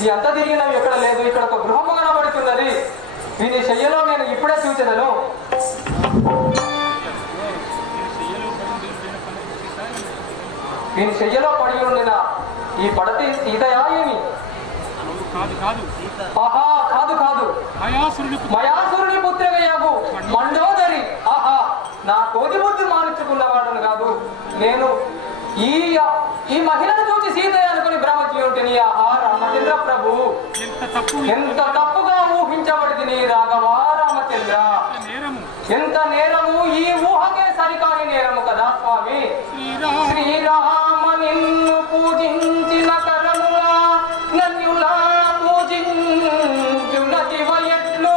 ఇది అంతా తిరిగినవి ఎక్కడ లేదు. ఇక్కడ ఒక గృహము కనబడుతున్నది. దీని శయ్యలో నేను ఇప్పుడే చూచెదను. దీని శయ్యలో పడి ఉండిన ఈ పడతి సీతయా ఏమి? ఆహా, కాదు కాదు, మయాసురుని పుత్రగయ్యాగు మండోదరి. ఆహా, నా కోతి బుద్ధి మానించుకున్నవాడను కాదు. నేను ఈ మహిళను చూసి సీతయ్య అనుకుని భ్రమచి ఉంటుంది. ఆహా, రామచంద్ర ప్రభు, ఎంత తప్పుగా ఊహించబడింది నీ రాఘవా రామచంద్ర. ఎంత నేరము, ఈ ఊహకే సరికాని నేరము కదా స్వామి. శ్రీరామ నిన్ను పూజించిన కరములా నన్నులా పూజించునది వయట్లు.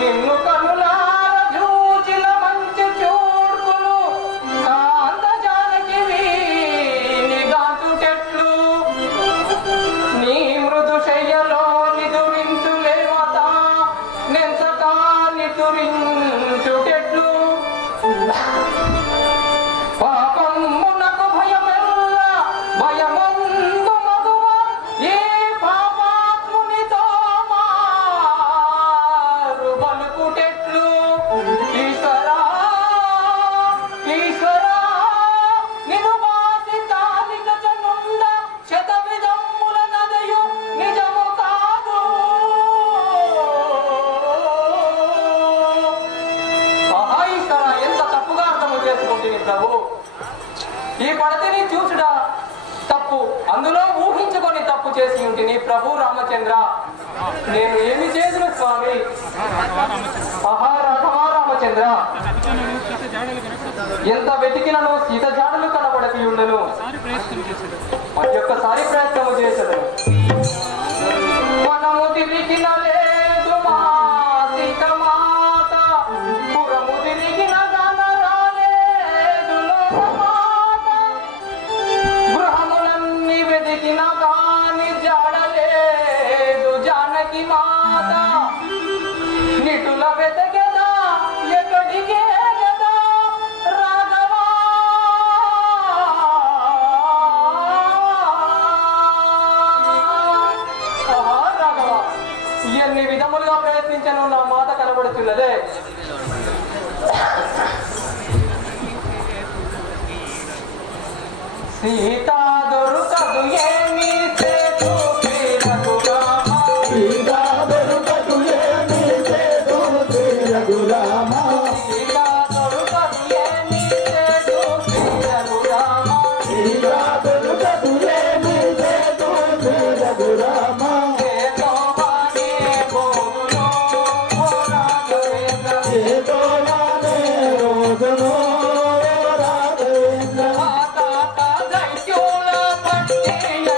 నిన్ను కనులా చూచిన మంచి చూడ్పులు కాంత జానకి నిగాంచుటెట్లు. నీ మృదు శయ్యలో నిదురించులేవత నెంచక నిదురించుటెట్లు. పాపమునకు భయమెల్ల భయమందు మగువ ఏ పాపాత్మునితో మారు బలుకుటెట్లు. ఈశ్వరా ఈశ్వరా నిను బాసి తాలిక చనుండ శత విధముల నదయు నిజము కాదు. ఆహా ఈశ్వరా, ఎంత తప్పుగా అర్థము చేసుకుంటుంది ప్రభు. ఈ పడతిని చూసుడా తప్పు, అందులో ఊహించుకొని తప్పు చేసి ఉంటుంది ప్రభు రామచంద్ర. నేను ఏమి చేసిన స్వామి? ఆహా రాఘవా రామచంద్ర, ఎంత వెతికినను సీత జాడలు కనబడకి ఉండను. ఒక్కసారి ప్రయత్నము చేసదు. మనము తిరిగిన లేదు మా సీత మాత, పురము తిరిగిన గాన రాలేదు లోకమాత. గృహములన్నీ వెతికిన కాని జాడలేదు జానకి మాత. నిటుల వెతకెదా ఎక్కడికే గదా రాఘవా. ఆహా రాఘవా, ఎన్ని విధములుగా ప్రయత్నించను, నా మాత కనబడుతున్నదే. సీతా దొరుకదు ఏమి సేతు శ్రీరఘురామ. సీతా దొరుకదు ఏమి సేతు శ్రీరఘురామ. సీతా దొరుకదు ఏమి సేతు శ్రీరఘురామ. సీతా దొరుకదు ఏమి సేతు శ్రీరఘురామ. సేతోవానే బోధులో ఓ రాఘవేంద్ర. సేతోవానే రోజునో రాఘవేంద్ర. తాత దైత్యుల పట్టియ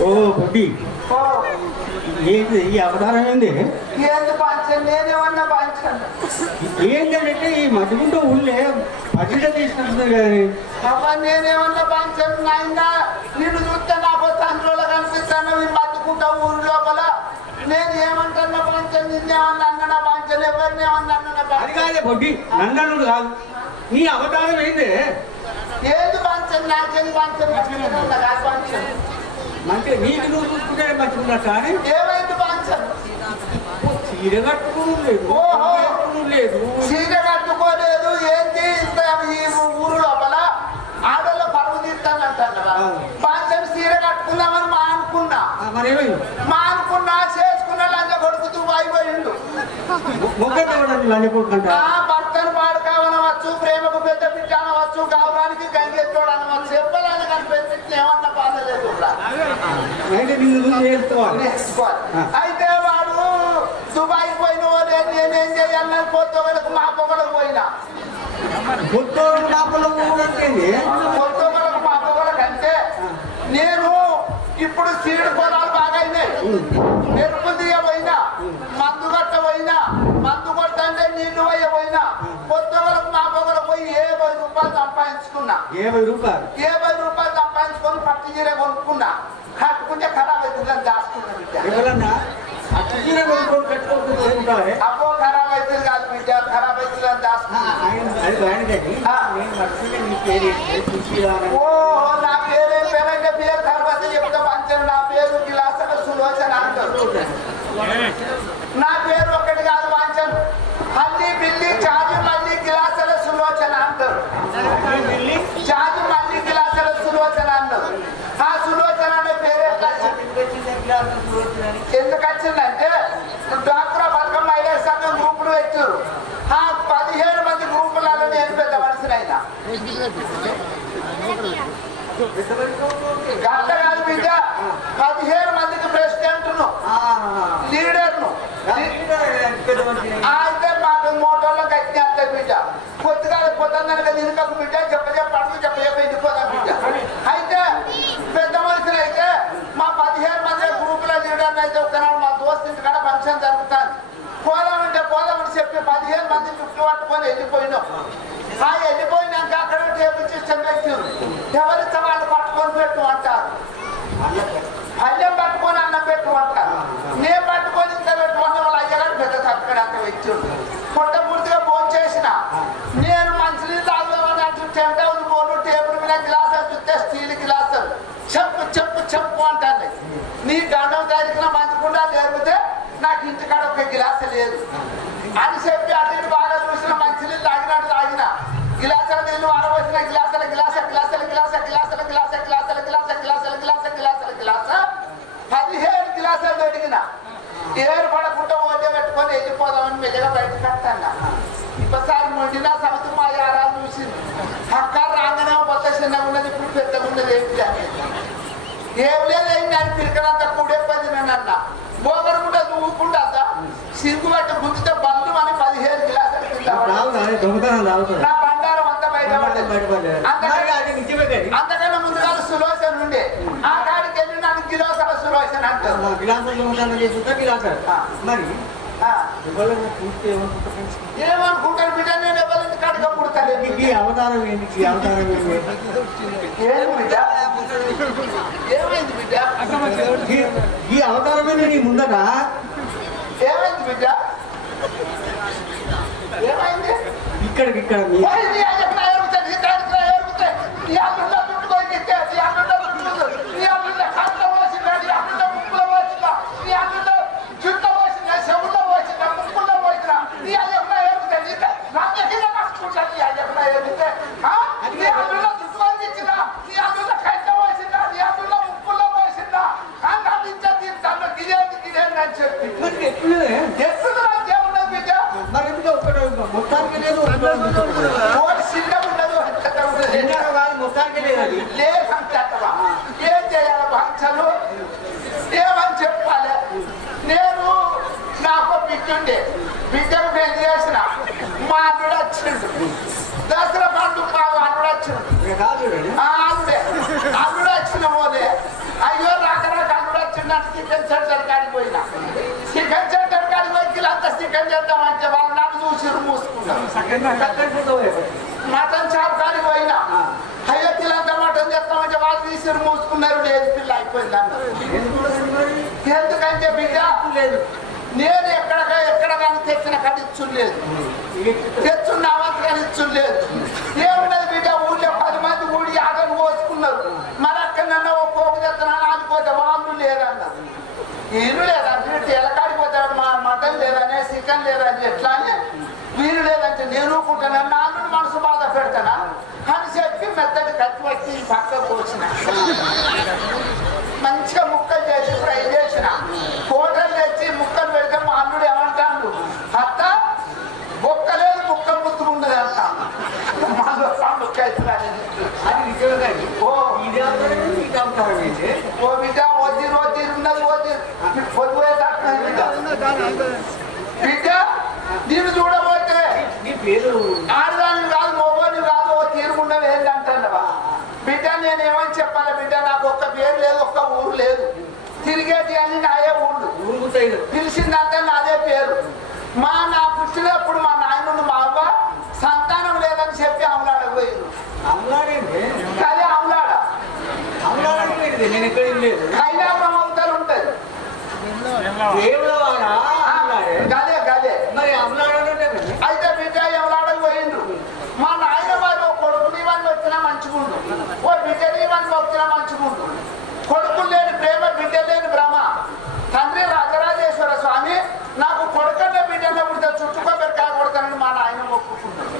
ఓ బుడ్డి ఏంటి ఈ అవతారం ఏంది? ఏంది పంచం నేనేమన్నా పంచాను ఏంటంటే ఈ మధ్యగుంటూ ఊళ్ళే పచ్చిట తీసుకుంటుంది కానీ అబ్బా నేనేమన్నా పంచాను నాయన నిన్ను చూస్తే నాకు తండ్రులు కనిపిస్తాను ఈ మధ్యకుంటా ఊరి లోపల నేను ఏమంటున్నా పంచం నిన్నేమన్నా అన్న పంచం ఎవరిని ఏమన్నా అన్న అది కాదే బొడ్డి నన్ను కాదు నీ అవతారం ఏంది? ఏది పంచం నాకేది పంచం కాదు పంచం అంటే నీకు నువ్వు చూసుకుంటే మంచిగా కానీ ఏమైంది పంచం చీర కట్టుకోను లేదు, ఓహో. లేదు చీర కట్టుకోలేదు ఏంటి ఇంత ఈ ఊరు లోపల ఆడోళ్ళ పరుగు తీస్తానంటాను పంచం చీర కట్టుకుందామని మా అనుకున్నా మరేమైంది? మా అనుకున్నా చేసుకున్న లంచ కొడుకుతూ అయిపోయిండు మొగ్గ లంజపోకంట భర్తను పాడుకోవనవచ్చు ప్రేమకు పెద్ద పిట్ట అనవచ్చు గౌరానికి గంగెత్తోడు అనవచ్చు చెప్పాలని కనిపించి ఏమన్నా బాధలేదు అయితే నిన్ను నువ్వు చేసుకోవాలి. అయితే వాడు దుబాయ్ పోయిన వాళ్ళు నేనేం చేయాలని పొద్దుగలకు మా పొగలకు పోయినా పుత్తూరు లోపల ఊరంటేంది? పొద్దుగలకు మా పొగలకు అంటే నేను ఇప్పుడు సీడు పొలాలు బాగా అయినాయి మెరుపు తీయబోయినా మందు కట్ట పోయినా మందు కొట్ట అంటే నీళ్లు పోయినా పొద్దుగలకు మా పొగలకు పోయి 70 రూపాయలు సంపాదించుకున్నా 70 రూపాయలు 70 రూపాయలు సంపాదించుకొని పట్టు చీర కొనుక్కున్నా కట్టుకుంటే ఖరాబ్ అవుతుందని దాచుకున్నా బిడ్డ ఎవరన్నా అట్టు చీర కొనుక్కొని కట్టుకోవాలి. అబ్బో ఖరాబ్ అవుతుంది కాదు బిడ్డ ఖరాబ్ అవుతుందని దాచుకున్నా అది బాగుంది. నేను మర్చిపోయి నీ పేరు చూసి ఓ నా పేరు పేరంటే పేరు తర్వాత చెప్తా పంచం నా పేరు గిలాసక సులోచన అంటారు నా పేరు ఒక్కటి కాదు పంచం హల్లి బిల్లి చాజు మల్లి గిలాసల సులోచన అంటారు చాజు మల్లి గిలాసల సులోచన అన్నారు ఆ సులోచన అనే పేరు ఎందుకు వచ్చిందంటే డాక్టర్ పథకం మహిళా సంఘం గ్రూపులు పెట్టారు ఆ 17 మంది గ్రూపులలో నేను పెద్ద మనిషిని అయినా గంట కాదు బిడ్డ 17 మందికి ప్రెసిడెంట్ లీడర్ ను అయితే మాకు మోటార్లో గట్టి అంత బిడ్డ కొద్దిగా పొద్దున్నక నినకకు బిడ్డ చెప్ప వెళ్ళిపోదాం బిడ్డ అయితే పెద్ద మనుషులు అయితే మా 17 మంది గ్రూపుల లీడర్ అయితే ఒకనాడు మా దోస్తు ఇంటి కాడ ఫంక్షన్ జరుగుతుంది పోదామని చెప్పి 17 మంది చుట్టూ పట్టుకొని వెళ్ళిపోయినాం ఆ వెళ్ళిపోయినాక అక్కడ టేబుల్ సిస్టమ్ పెట్టారు ఎవరిస్తే వాళ్ళు పట్టుకొని పెట్టు అంటారు అన్నం పట్టుకొని అన్నం పెట్టు అంటారు నేను పట్టుకొని ఇంత పెట్టుకున్న వాళ్ళు అయ్యగారు పెద్ద తక్కడ అంత వచ్చాడు పొట్ట పూర్తిగా ఫోన్ చేసిన నేను మంచినీళ్ళు తాగుదామని అంటూ 10,000 బోర్డు టేబుల్ మీద గ్లాసులు చూస్తే స్టీల్ గ్లాసులు చెప్పు అంటాను నీ గండం తారీఖున మంచుకుండా లేకపోతే నాకు ఇంటికాడ ఒక గ్లాసు లేదు అని చెప్పి అటు బాగా చూసిన మంచినీళ్ళు తాగినట్టు తాగిన గిలాసుల నీళ్ళు ఆడవచ్చిన గిలాసుల 15 గిలాసులు దొరికిన ఏరు పడకుండా ఓటే పెట్టుకొని వెళ్ళిపోదామని మెల్లగా బయటకు వస్తాను ఒకసారి మొండినా సమతి మా యారాలు చూసింది అక్క రాగానే కొత్త చిన్నగా ఉన్నది ఇప్పుడు పెద్దగా ఉన్నది ఏం లేదు ఏంటి అని పిలకనంత కూడెప్పది నన్ను అన్న బోగరుకుంటా ఊపుకుంటా సింగు పట్టి గుంజితే బంధు అని 15 ఇట్లా దొంగతనం రావుతారు నా బండారం అంతా బయటపడ్డది. అంతకన్నా ముందుగా సులోచన ఉండే ఆ కాడికి వెళ్ళి నన్ను కిలోకల సులోచన అంటారు. విలాసం దొంగతనం చేస్తుంటే విలాసారు మరి ఏమనుకుంటారు బిడ్డ? నేను ఎవరి కాడికి పుడతాను. ఈ అవతారం ఏంటి? ఈ అవతారం ఏమి బిడ్డ? ఏమైంది బిడ్డ? ఈ అవతారమే నీ ముందట ఏమైంది బిడ్డ? ఏమైంది? ఇక్కడికి ఇక్కడ మొత్తానికి లేదు మొత్తానికి లేదు. లేదంటవా? ఏం చేయాలి భాషలు? ఏమని చెప్పాలి? నేను నాకు బిడ్డుండే బిడ్డను పెళ్లి చేసిన మా అల్లుడు వచ్చిండు. దసరా పండుగ మా అల్లుడు వచ్చిండు. అల్లుడు వచ్చిన పోలే అయ్యో రాకరాక అల్లుడు వచ్చిందంటే చికెన్ సెంటర్ కాడికి పోయినా. చికెన్ సెంటర్ కాడికి పోయి అంత చికెన్ చేద్దామంటే వాళ్ళు నాకు చూసి మూసుకున్నారు. మటన్ షాప్ కాడికి పోయినా అయ్యో పిల్లంతా మటన్ చేస్తామంటే వాళ్ళు తీసి మూసుకున్నారు. లేదు పిల్ల అయిపోయింది అన్నారు. ఎందుకంటే బిడ్డ లేదు నేను ఎక్కడ కానీ తెచ్చిన కాడి ఇచ్చులేదు, తెచ్చున్న అవంత కానీ ఇచ్చులేదు. ఏమున్నది బిడ్డ? ఊళ్ళో 10 మంది ఊడి ఆటలు పోసుకున్నారు. మరి అక్కడన్నా ఓ పోగు తెస్తున్నా ఆగిపోతే వాళ్ళు లేదన్నారు. వీరు లేదా వీటి ఎలకాడిపోతాడు మా మటన్ లేదనే చికెన్ లేదని ఎట్లా అని వీరు లేదంటే నేను ఊరుకుంటాను. నాన్న మనసు బాధ పెడతానా అని చెప్పి మెత్తటి కత్తి వచ్చి పక్కకు పోసిన మంచిగా ముక్కలు చేసి ఫ్రై చేసిన హోటల్ తెచ్చి ముక్కలు పెడితే మా అల్లుడు ఏమంటాడు? అత్త బొక్క లేదు ముక్క ముత్తుకుండదు అంట. ముక్క ఓ బిడ్డ వద్దీ ఉన్నది పొద్దుపోయే బిడ్డ దీన్ని చూడబోతే ఆడదాన్ని కాదు మొబైల్ కాదు ఓ తీరుకుండా ఏంటంటావా బిడ్డ? నేనేమని చెప్పాలి బిడ్డ? నాకు ఒక్క పేరు లేదు, ఒక్క ఊరు లేదు. తిరిగేటి అని నాయే ఊళ్ళు పిలిచిందంటే నాదే పేరు. నా పుట్టినప్పుడు మా నాయనుడు మా అవ్వ సంతానం లేదని చెప్పి అమలాడకపోయింది. అదే అమలాడ కైలాసం అవతలు ఉంటుంది. గదే మరి అయితే బిడ్డ ఎవలాడకు పోయిండ్రు. మా నాయన వారు కొడుకుని ఇవన్నీ వచ్చినా మంచుకుంటు, ఓ బిడ్డని ఇవన్నీ వచ్చినా మంచుకుంటు. కొడుకు లేని ప్రేమ, బిడ్డ లేని భ్రమ. తండ్రి రాజరాజేశ్వర స్వామి నాకు కొడుకన్న బిడ్డనే పుడితే చుట్టుకొబ్బరికాయ కొడతానని మా నాయన మొక్కుకుంటాడు.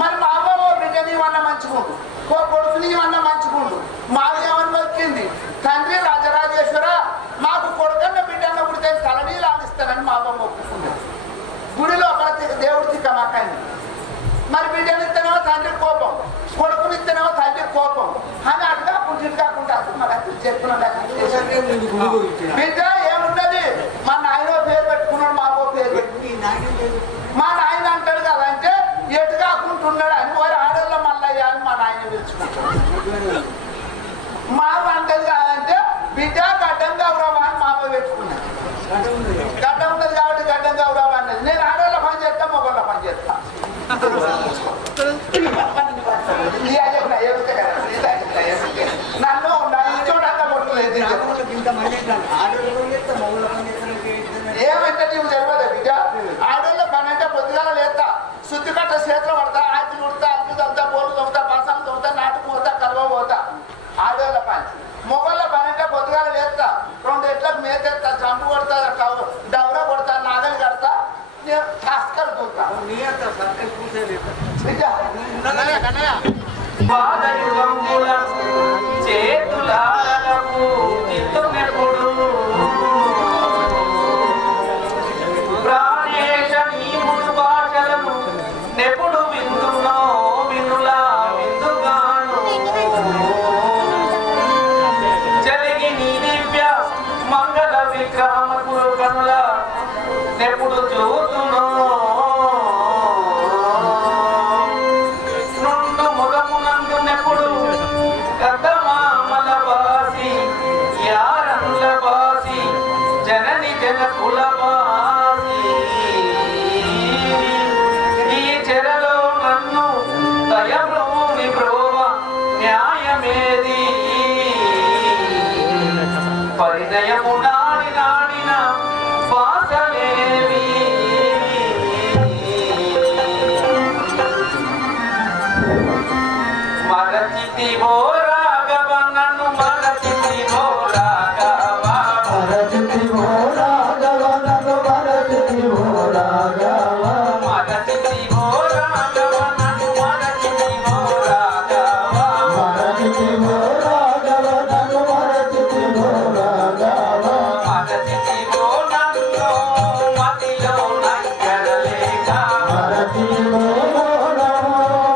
మరి మా అమ్మ ఓ బిడ్డని ఇవన్నీ మంచుకుంటు, ఓ కొడుకుని ఇవన్నీ మంచుకుంటు. మాది ఏమని మొక్కింది? తండ్రి రాజరాజేశ్వర మాకు కొడుకన్న బిడ్డన్న పుడితే తలనీళ్ళు ఆడిస్తానని మా అమ్మ మొక్కుకుంటాడు. గుడిలో ప్రతి దేవుడి తిక్కమాకండి. మరి బిడ్డనిస్తేనేమో తండ్రి కోపం, కొడుకునిస్తేనేమో తండ్రి కోపం అని అట్లా పుట్టిన కాకుండా చెప్పిన బిడ్డ ఏమున్నది? మా నాయన పేరు పెట్టుకున్నాడు, మా అమ్మ పేరు పెట్టుకుని మా నాయన అంటాడు కదా అంటే ఎటు కాకుంటున్నాడు అని వారి ఆడల్లో మల్లయ్య అని మా నాయన పిలుచుకుంటాడు. మా అంటది కాదంటే బిడ్డ గడ్డం గౌరవ అని మా అమ్మ పెట్టుకున్నాడు. గడ్డ ఉన్నది కాబట్టి గడ్డం గౌరవ అన్నది. నేను ఆడోళ్ళ పని చేస్తా, మొగోళ్ళ పని చేస్తా. నన్ను చూడంతా కొట్టలేదు. ఏమంటే నీవు తెలియదు బిడ్డ? ఆడోళ్ళ పని అంటే పొద్దుగాల లేస్తా, శుద్ధి కట్ట చేతిలో పడతా, ఆకులు ఉడతా, అల్లు తవ్వుతా, బోర్లు తవ్వుతా, బసాలు తవ్వుతా, నాటుకు పోతా, కలవ పోతా. ఆడోళ్ళ పని. మొగోళ్ళ పని అంటే పొద్దుగాల లేస్తా, 2 ఎట్లకు మేతేస్తా, చంపు కొడతా, డవరా కొడతా, నాగలి కడతా, కడుతుంటా. చేతులకు చిత్తునెప్పుడు ప్రాణేశ నీముడు భాషలను నెప్పుడు విందునో వినులా విందుగాను జరిగి నీ దివ్య మంగళ విక్రమకులు కనుల నెప్పుడు చూతునో మరచితివో రాఘవ నన్ను మరచితివో రాఘవ మరచితివో రాఘవ నన్ను మరచితివో రాఘవ మరచితివో రాఘవ నన్ను మరచితివో రాఘవ మరచితివో రాఘవ నన్ను మరచితివో రాఘవ మరచితివో నన్ను మదిలో నక్కరలేక మరచితివో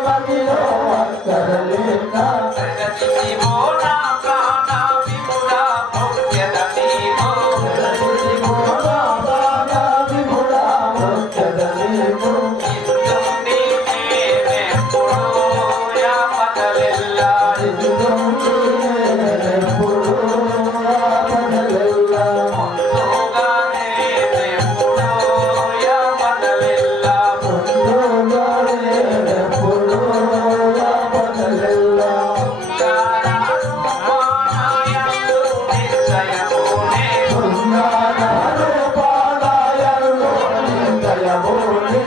మదిలో అక్కరలేక మరచితివో నా ప్రాణ విముడా భోగ్యదీవో మరచితివో నా ప్రాణ విముడా భోగ్యదీవో ఇందుండి నేనెప్పుడూ యాపదలెల్లా ముందుగా నేనెప్పుడూ యాపదలెల్లా కారణాయందు నిశ్చయమునే కారణాయందు నిశ్చయమునే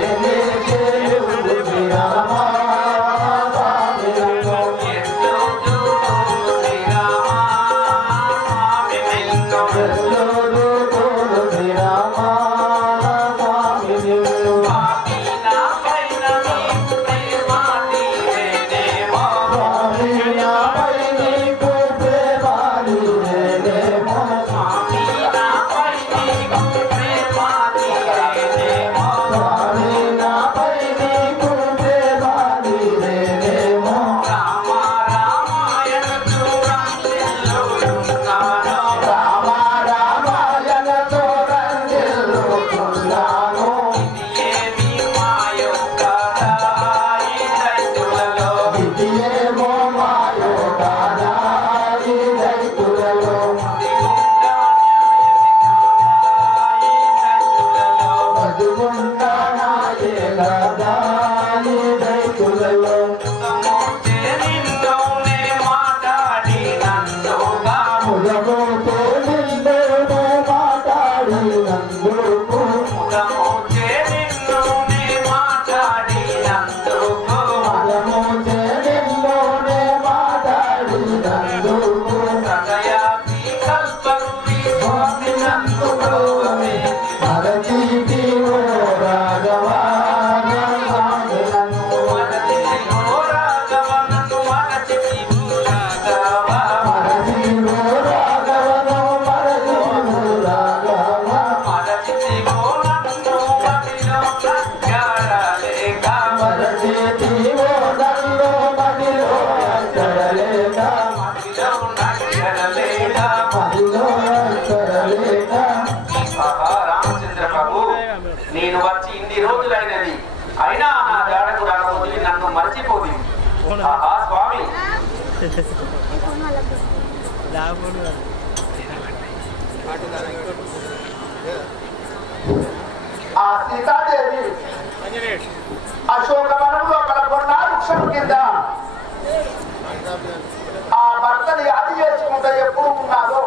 ఏమి చేయుడి రామా స్వామి నిన్ను ఎంతో చూడుడి రామా స్వామి నిన్ను పాపి నా పైన నీకు ప్రేమ తీరేనేమో స్వామి నాపై నీకు ప్రేమ తీరేనేమో రామ రామాయణ చూడండిల్లున్నాను ఇది ఏమి మాయో కదా ఈ రైతులలో దిగుండా న్యాయమే కాదా ఈ రైతులలో ముఖమోచే నిన్నోనే మాట్లాడినందుగా ముఖమోచే నిన్నోనే మాట్లాడినందుకు సదయాతి కల్పరువి స్వామి నందు బ్రోవే మరచితివో రాఘవ నన్ను మరచితివో రాఘవ మరచితివో నన్ను మదిలో నక్కరలేక మదిలో నక్కరలేక ఆహా, రామచంద్ర ప్రభు నేను వచ్చి ఇన్ని రోజులైనది అయినా నా జాడకు రాకపోతే నన్ను మర్చిపోది ఆహా స్వామి ఆ సీతాదేవి అశోకవనంలో కలగొన్న వృక్షం కింద ఆ భర్తని యాది చేసుకుంటే ఎప్పుడు ఉన్నారో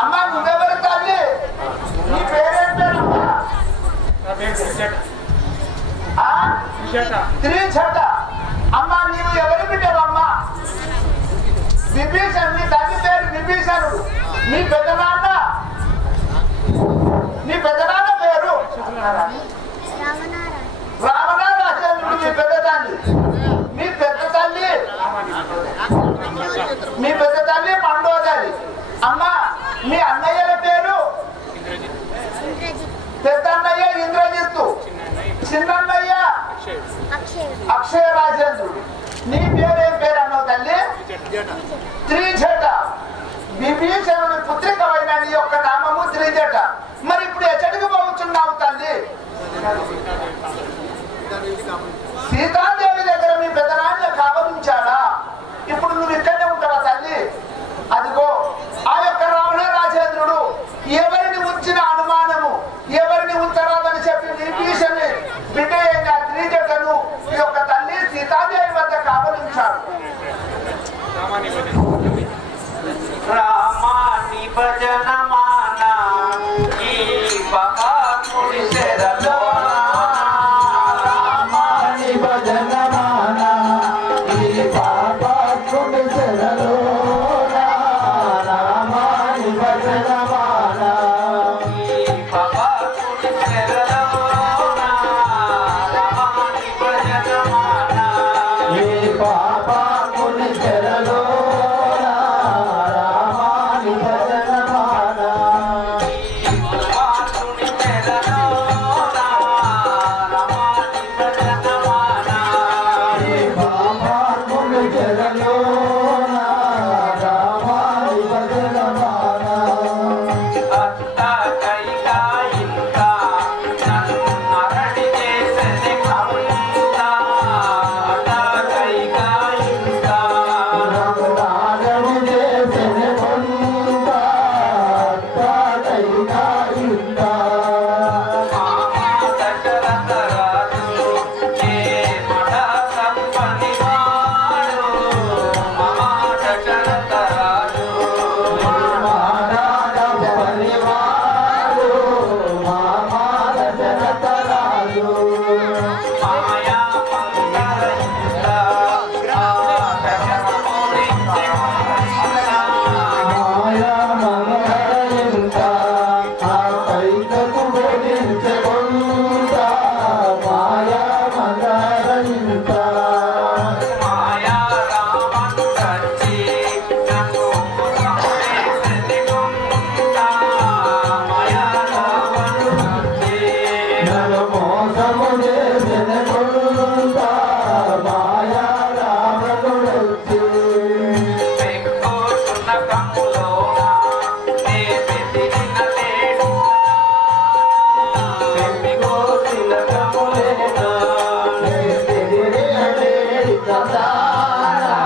అమ్మ నువ్వెవరు తల్లి నీ పేరేంటమ్మా త్రిజట అమ్మ నీవు ఎవరు బిడ్డవమ్మా విభీషణ్ నీ తల్లి పేరు విభీషణుడు నీ పెద్దనాన్న పేరు రావణారాజేంద్రుడు మీ పెద్ద తల్లి మీ పెద్ద తల్లి మండోదరి అమ్మ మీ అన్నయ్యల పేరు పెద్ద అన్నయ్య ఇంద్రజిత్తు చిన్నన్నయ్య అక్షయ రాజేంద్రుడు నీ పేరేం పేరు అన్నావు తల్లి త్రిజట విభీషణుని పుత్రికమైన నీ యొక్క నామము త్రిజట మరి ఇప్పుడు ఎచ్చడికి పోతున్నావు తల్లి సీతాదేవి దగ్గర మీ పెదనాన్న కావలించాడా? ఇప్పుడు నువ్వు ఇక్కడనే ఉంటావా తల్లి? అదిగో ఆ యొక్క రావణ రాజేంద్రుడు ఎవరిని ఉంచిన అనుమానము, ఎవరిని ఉంచరాదని చెప్పి విభీషణి బిడ్డ అయిన త్రిజటను ఈ యొక్క తల్లి సీతాదేవి వద్ద కావలించాడు. రామాని భజన మానా ఈ మహాత్ముడి శరణో రామాని భజన మానా ఈ పాపాత్ముడి శరణో రామాని భజన మానా ఈ మహాత్ముడి శరణో రామాని భజన మానా ఈ పాపాత్ముడి శరణో రామాని భజన మానా ఈ మహాత్ముడి శరణో రామాని భజన మానా ఈ పాపాత్ముడి శరణో రామాని భజన మానా అత్త కైకా ఇంత నన్నరడి చేసని కౌంత అత్త కైకా ఇంత రామనాగని చేసెను కొంత తాతైనా ఇంత మామా దశరథ రాజు ఏ మడ సంపని వాడు మామా దశరథ రాజు మానాద పరివారు మామాద జనతరాలు మాయా మంగళ ఇంత ఆ దశరథుడి మాయా మంగళయింత ఆ కైకకు బోధించగొంత మాయా మంగళయింత మాయా రామను కచ్చి నన్ను ముసలేసని గుంట మాయా రామను కచ్చి నన్ను మోసము చేసిన కొంత మాయా రావణుడొచ్చి పెంకోటున్న కమ్ములోన నే పెట్టిన లేడు పెంకోటున్న కమ్ములేనా ఎదిరేడి కదారా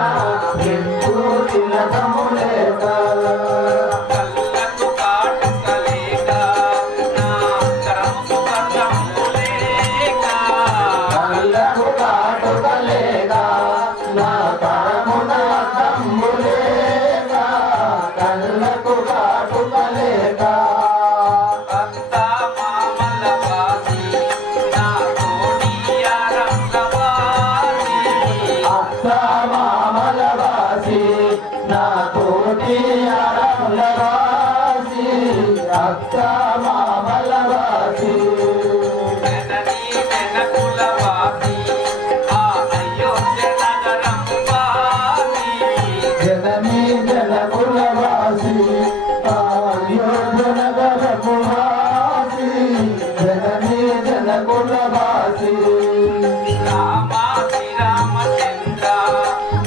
ఎంతో తిలకములేక కళ్ళకు కాటుకలేక నా కరము కన్నములేక కళ్ళకు కాటుకలేక నా కరమున తమ్ములేక కళ్ళకు కాటుకలేక అత్త మామల వాసి నా తోడియారంగవాసి అత్త మామల వాసి నా తోటి అరముల వాసి అత్త మామల వాసి జననీ జనకుల వాసి ఆ అయోధ్య నగరం వాసి జననీ జనకుల వాసి అయోధ్యనగరపు వాసి జననీ జనకుల వాసి రామ శ్రీరామచంద్ర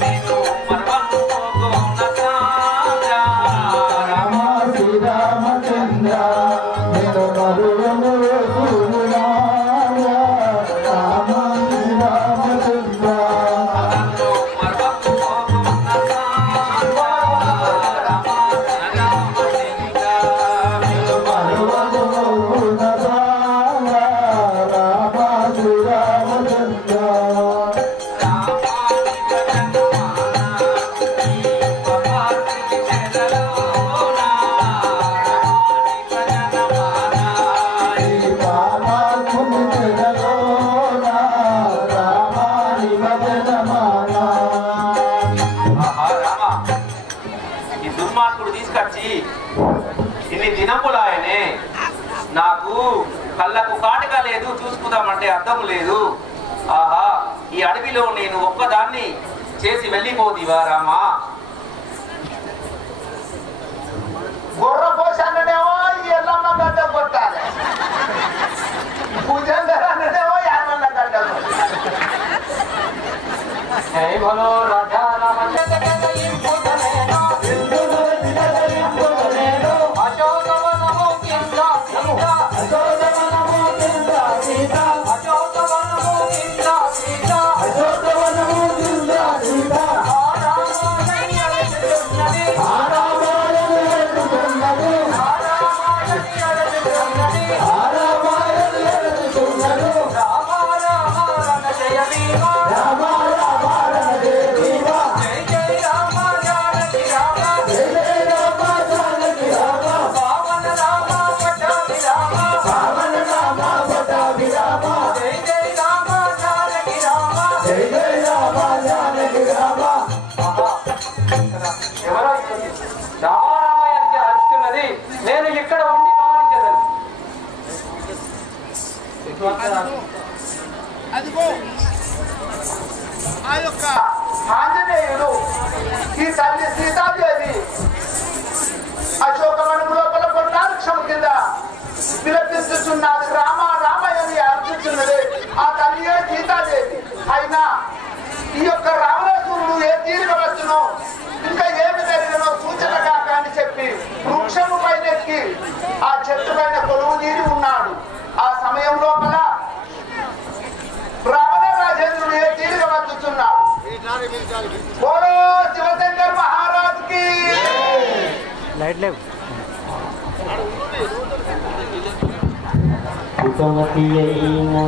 నేను మర్వను పోగొన సాంద్ర రామ శ్రీరామచంద్ర నేను మరువను సూర్యులారా. రామ శ్రీరామచంద్ర నన్ను మర్వకు పోగొన సాంద్ర రామ శ్రీరామచంద్ర మరువను సూర్యులారా. రామ శ్రీరామచంద్ర ఈ పాపాత్ముని చెరలోన రామాని భజనమాన ఈ దుర్మార్గుడు తీసుకొచ్చి ఇన్ని దినములాయనే నాకు కళ్ళకు కాటుక లేదు, చూసుకుందామంటే అర్థం లేదు. ఆహా, ఈ అడవిలో నేను ఒక్కదాన్ని చేసి వెళ్ళిపోదివా రామా? గుర్ర పోసానేమో ఈ ఎల్లమ్మ గడ్డ కొట్టాలి, పూజందర అనేమో యామన్న గడ్డ కొట్టాలి. జై బలో రాధా రామచంద్ర అశోకవనము కింద సీత, అశోకవనము కింద తల్లి సీతాదేవి అశోకవనం లోపల కొట్టాక్షం కింద విలపిస్తున్నది. రామ రామయ్యని అర్పించున్నది ఆ తల్లియే సీతాదేవి. అయినా ఈ యొక్క రావణాసురుడు ఏ తీరుగా వచ్చునో ఇంకా ఏమి జరిగినో సూచనగా కానీ చెప్పి వృక్షము పైన ఎక్కి ఆ చెట్టు పైన కొలువు తీరి ఉన్నాడు. ఆ సమయం లోపల రావణ రాజేంద్రుడు ఏ తీరుగా వచ్చుచున్నాడు. బోలో శివశంకర్ మహారాజుకి లైట్ లేవు. రావణ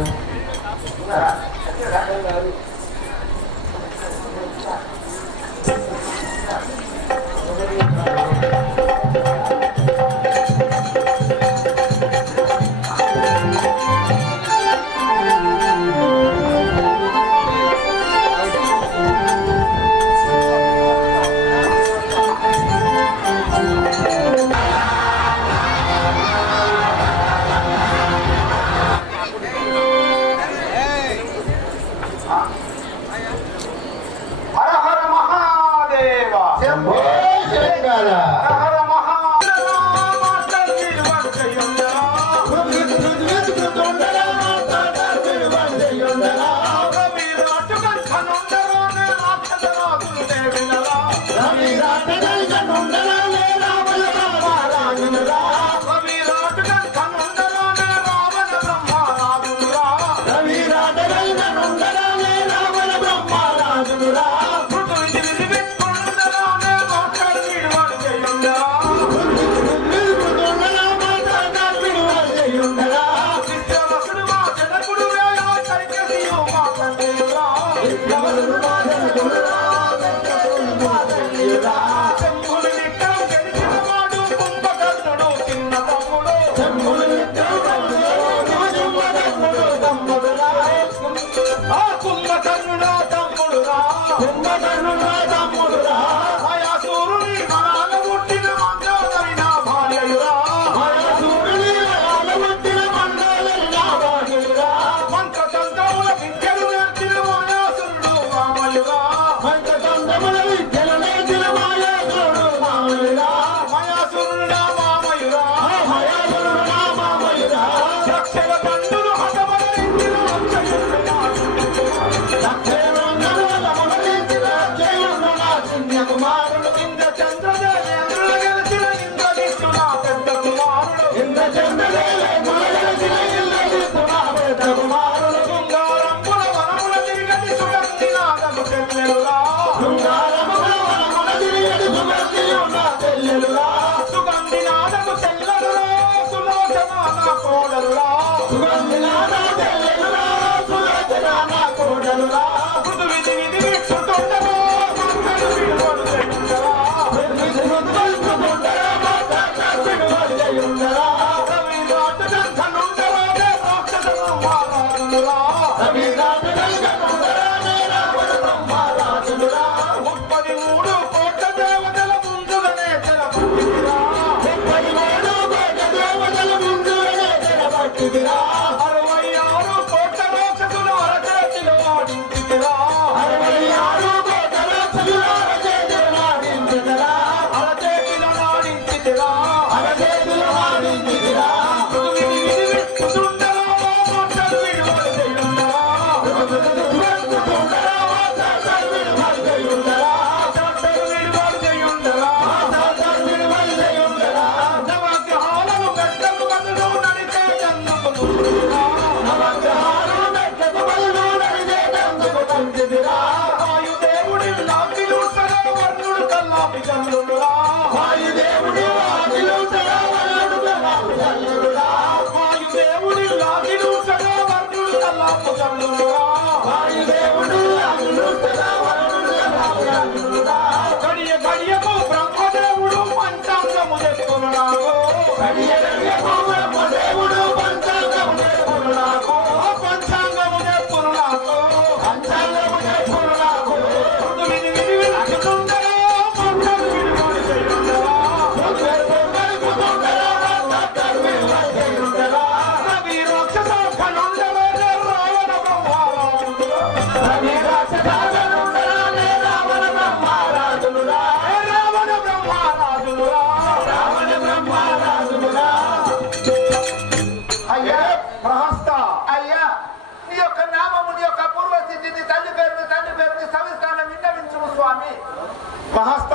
ప్రహస్త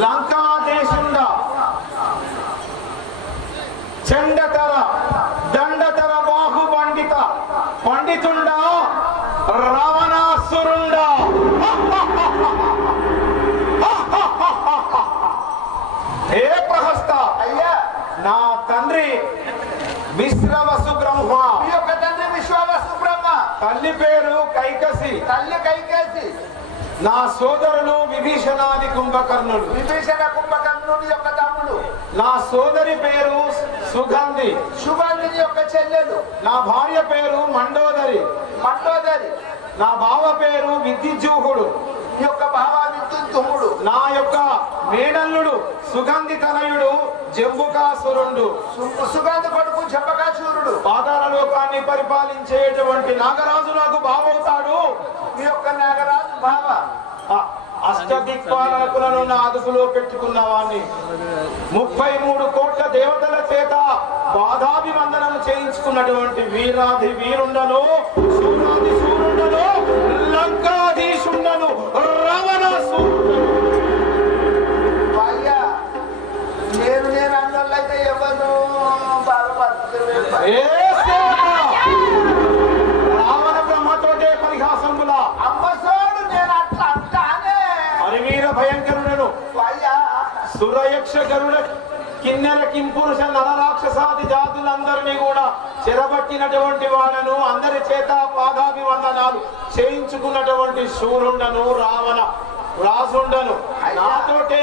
లంకాదేశుండ చండతర దండతర బాహు పండిత పండితుండ రావణాసురుండ హే ప్రహస్త అయ్యా నా తండ్రి విశ్రవసు బ్రహ్మ మీ యొక్క తండ్రి విశ్వవసు బ్రహ్మ, తల్లి పేరు కైకసి, తల్లి కైకేసి, నా సోదరులు విభీషణాది కుంభకర్ణుడు, విభీషణ కుంభకర్ణుడి యొక్క తమ్ముడు, నా సోదరి పేరు సుగంధి, సుగంధుని యొక్క చెల్లెలు నా భార్య పేరు మండోదరి, మండోదరి, నా బావ పేరు విద్యుజ్జూహుడు, ఈ యొక్క భావావిద్యుత్తుముడు, నా యొక్క మేనల్లుడు సుగంధి తనయుడు జంబుకాసురుడు, సుగంధ కొడుకు జంబకాసురుడు, పాతాళ లోకాన్ని పరిపాలించేటువంటి నాగరాజు నాకు బావవుతాడు. మీ యొక్క నాగరాజు భావ. అష్టదిక్పాలకులను నా అదుపులో పెట్టుకున్న వాణ్ణి 33 కోట్ల దేవతల చేత బాధాభివందనం చేయించుకున్నటువంటి వీరాధి వీరుండను, సూరాది సూరుండను, లంకాధీశుండను, రావణాసురుండను. అయ్యా నేను అన్నోళ్ళైతే ఎవరు బాధపడుతున్నారు. ఏ సేవ! రావణ బ్రహ్మతోటే పరిహాసముల అమ్మసోడు నేను అట్లా అంటానే. హరివీర భయంకరుడను, అయ్యా సురయక్ష గరుడ కిన్నెర కింపురుష నరరాక్షసాది జాతులందరినీ కూడా చెరబట్టినటువంటి వాడను, అందరి చేత పాదాభివందనాలు చేయించుకున్నటువంటి శూరుండను, రావణ రాజుండను, నాతోటే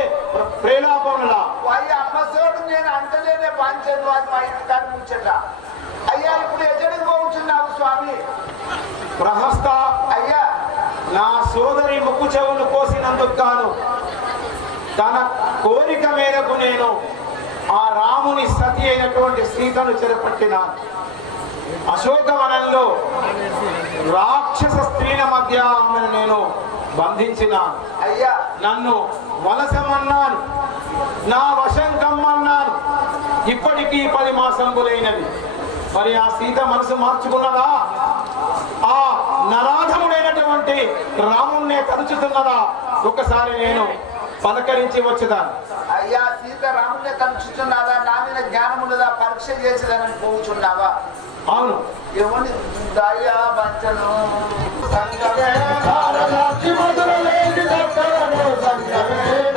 ప్రేలాపములా. అయ్యా అమ్మసోడు నేను అంటలేనే పంచాను అది మా ఇంటికాడ నుంచట. అయ్యా ఇప్పుడు ఎక్కడికి పోతున్నావు స్వామి? ప్రహస్త అయ్యా నా సోదరి ముక్కు చెవులు కోసినందుకు గాను తన కోరిక మేరకు నేను ఆ రాముని సతి అయినటువంటి సీతను చెరపట్టినాను. అశోకవనంలో రాక్షస స్త్రీల మధ్య ఆమెను నేను బంధించినాను. అయ్యా నన్ను వలసమన్నాను, నా వశం కమ్మన్నాను. ఇప్పటికీ 10 మాసంబులైనది. మరి ఆ సీత మనసు మార్చుకున్నదా? ఆ నరాధముడైనటువంటి రాముణ్ణే తలుచుతున్నదా? ఒకసారి నేను పలకరించి వచ్చేదాన్ని. అయ్యా సీతారామునే కలుచుతున్నావా? నా మీద జ్ఞానం ఉన్నదా? పరీక్ష చేసేదానని పోతున్నావా? అవును. ఎవరి దయా వంచను సంగమే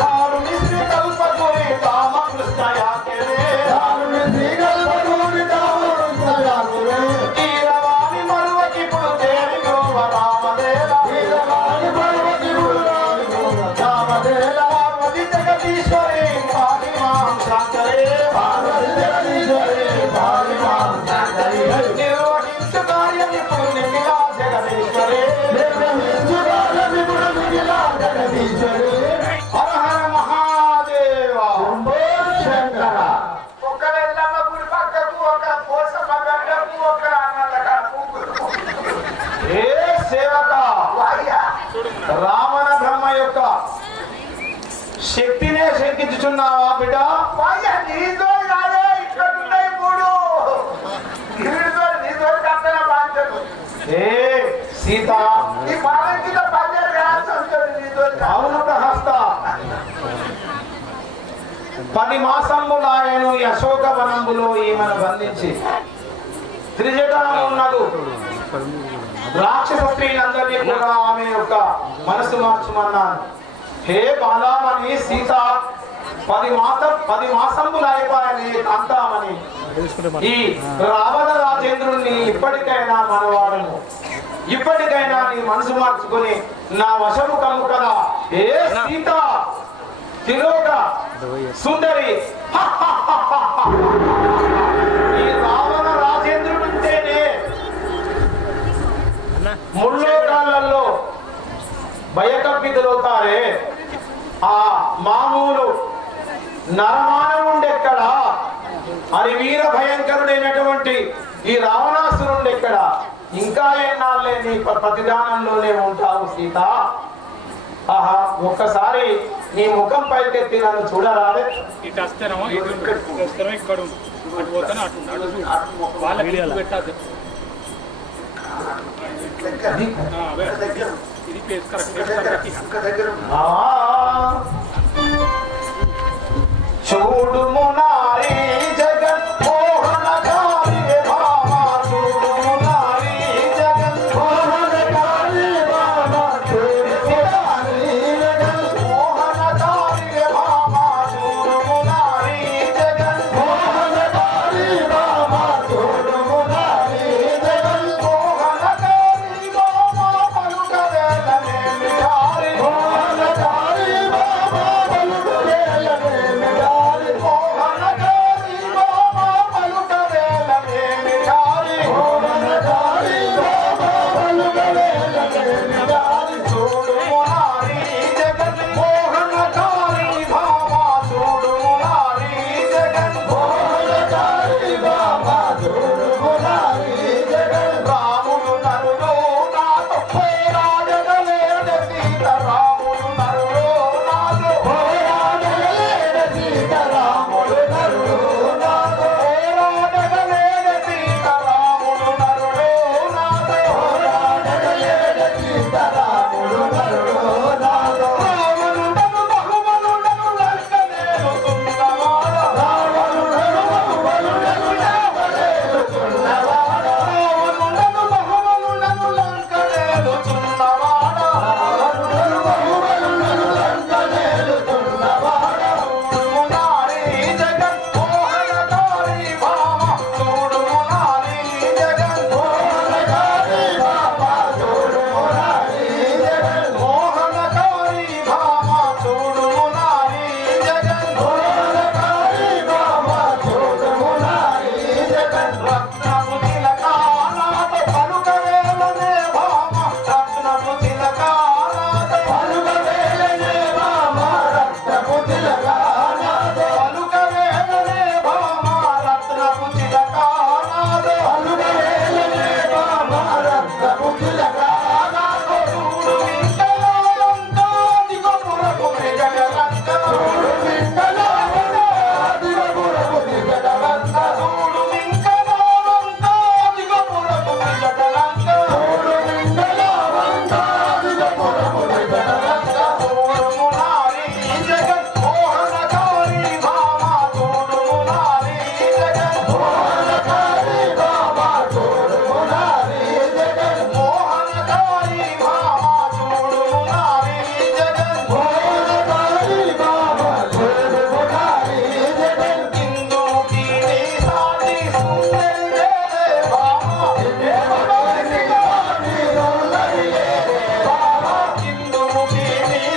దారుని శ్రీ కల్పగురి రామకృష్ణయాకెరే, ఈరవాణి మరువకిప్పుడు చేరి గోవ రామదేవ, పార్వతి జగదీశ్వరి పారిమాం శంకరే, నిర్వహించు కార్యం ఇప్పుడు నిఖిలా జగదీశ్వరే, హర హర మహాదేవ. ఒక వెళ్ళమ్మ గుడి పక్కకు, ఒక పోసమ్మ గడ్డకు, ఒక అన్నదకాడ కూతురు. ఏ సేవక అయ్యా రావణ బ్రహ్మ యొక్క శక్తినే శంకించుచున్నావా బిడ్డ? అయ్యా నీతో కాదే ఇక్కడ ఉన్నాయి 3. నీతో కట్టన బాధ్యత. ఏ సీత, ఈ పాలకిత పల్లె రాసి ఉంటుంది నీతో. అవును ప్రహస్త. 10 మాసంబులాయను ఈ అశోక వనంబులో ఈమెను బంధించి త్రిజటమున్నదు రాక్షస స్త్రీలందరినీ కూడా ఆమె యొక్క మనసు మార్చమన్నాను. హే బాలామణి సీత, 10 మాసంబులైపోయాని అంతామని ఈ రావణ రాజేంద్రుణ్ణి ఇప్పటికైనా మనవాడను, ఇప్పటికైనా నీ మనసు మార్చుకొని నా వశము కలుగు కదా. ఏ సీత తిలోక సుందరి, ఈ రావణ రాజేంద్రుడుంటేనే ముల్లోకాలలో భయకంపితులవుతారే. ఆ మామూలు నరమానవుండెక్కడ? అది వీర భయంకరుడైనటువంటి ఈ రావణాసురుండెక్కడ? ఇంకా ఎన్నాళ్ళే నీ ప్రతిదానంలోనే ఉంటావు సీత? ఆహా, ఒక్కసారి నీ ముఖం పైకెత్తి నన్ను చూడరాదే? ఇటు వస్తేనేమో ఇక్కడ అటు పోతానే అటు వాళ్ళకి పెట్టాలి. ఇది ప్లేస్ కరెక్ట్. ఆ చూడుము నారీ జగన్ మోహనకారి భామ చూడుము నారీ జగన్ మోహనకారి భామ చూడుము నారీ జగన్ మోహనకారి భామ చూడుము నారీ జగన్ మోహనకారి భామ చూడుము నారీ జగన్ మోహనకారి భామ పలుకవేలనే మిఠారి మోహనకారి భామ పలుకవేలనే మిఠారి మోహనకారి భామ పలుకవేలనే మిఠారి మోహనకారి భామ పలుకవేలనే మిఠారి చూడుము నారీ జగన్ మోహనకారి భామ చూడుము నారీ జగన్ మోహనకారి భామ చూడుము నారీ జగన్ రాముడు నరుడు నాతో పోరాడగలేడు సీత రాముడు నరుడు నాతో పోరాడగలేడు సీత రాముడు నరుడు నాతో పోరాడగలేడు సీత రాముడు నరుడు నాతో పోరాడగలేడు సీత రాముడు నరుడు నాతో రావణుడను బహుమనుడను లంకనేలుతున్నవాడ రావణుడను బహుమనుడను లంకనేలుతున్నవాడ రావణుడను బహుమనుడను లంకనేలుతున్నవాడ రావణుడను బహుమనుడను లంకనేలుతున్నవాడ చూడుము నారీ జగన్ మోహనకారి భామ చూడుము నారీ జగన్ మోహనకారి భామ చూడుము నారీ జగన్ మోహనకారి భామ చూడుము నారీ జగన్ మోహనకారి భామ చూడుము నారీ జగన్ రత్నము తిలక నాతో పలుకవేలనే భామ రత్నము తిలక నాతో పలుకవేలనే భామ రత్నము తిలక నాతో పలుకవేలనే భామ రత్నము తిలక నాతో పలుకవేలనే భామ రత్నము తిలక నాతో చూడు వింటలో లంకా దిగపురపు జగలంక చూడు వింటలో లంకా దిగపురపు జగలంక చూడు వింటలో లంకా దిగపురపు జగలంక చూడు వింటలో లంకా దిగపురపు జగలంక చూడుము నారీ జగన్ మోహనకారి భామ చూడుము నారీ జగన్ మోహనకారి భామ చూడుము నారీ జగన్ మోహనకారి భామ చూడుము నారీ జగన్ మోహనకారి భామ చూడుము నారీ జగన్ ఇందుకి నీ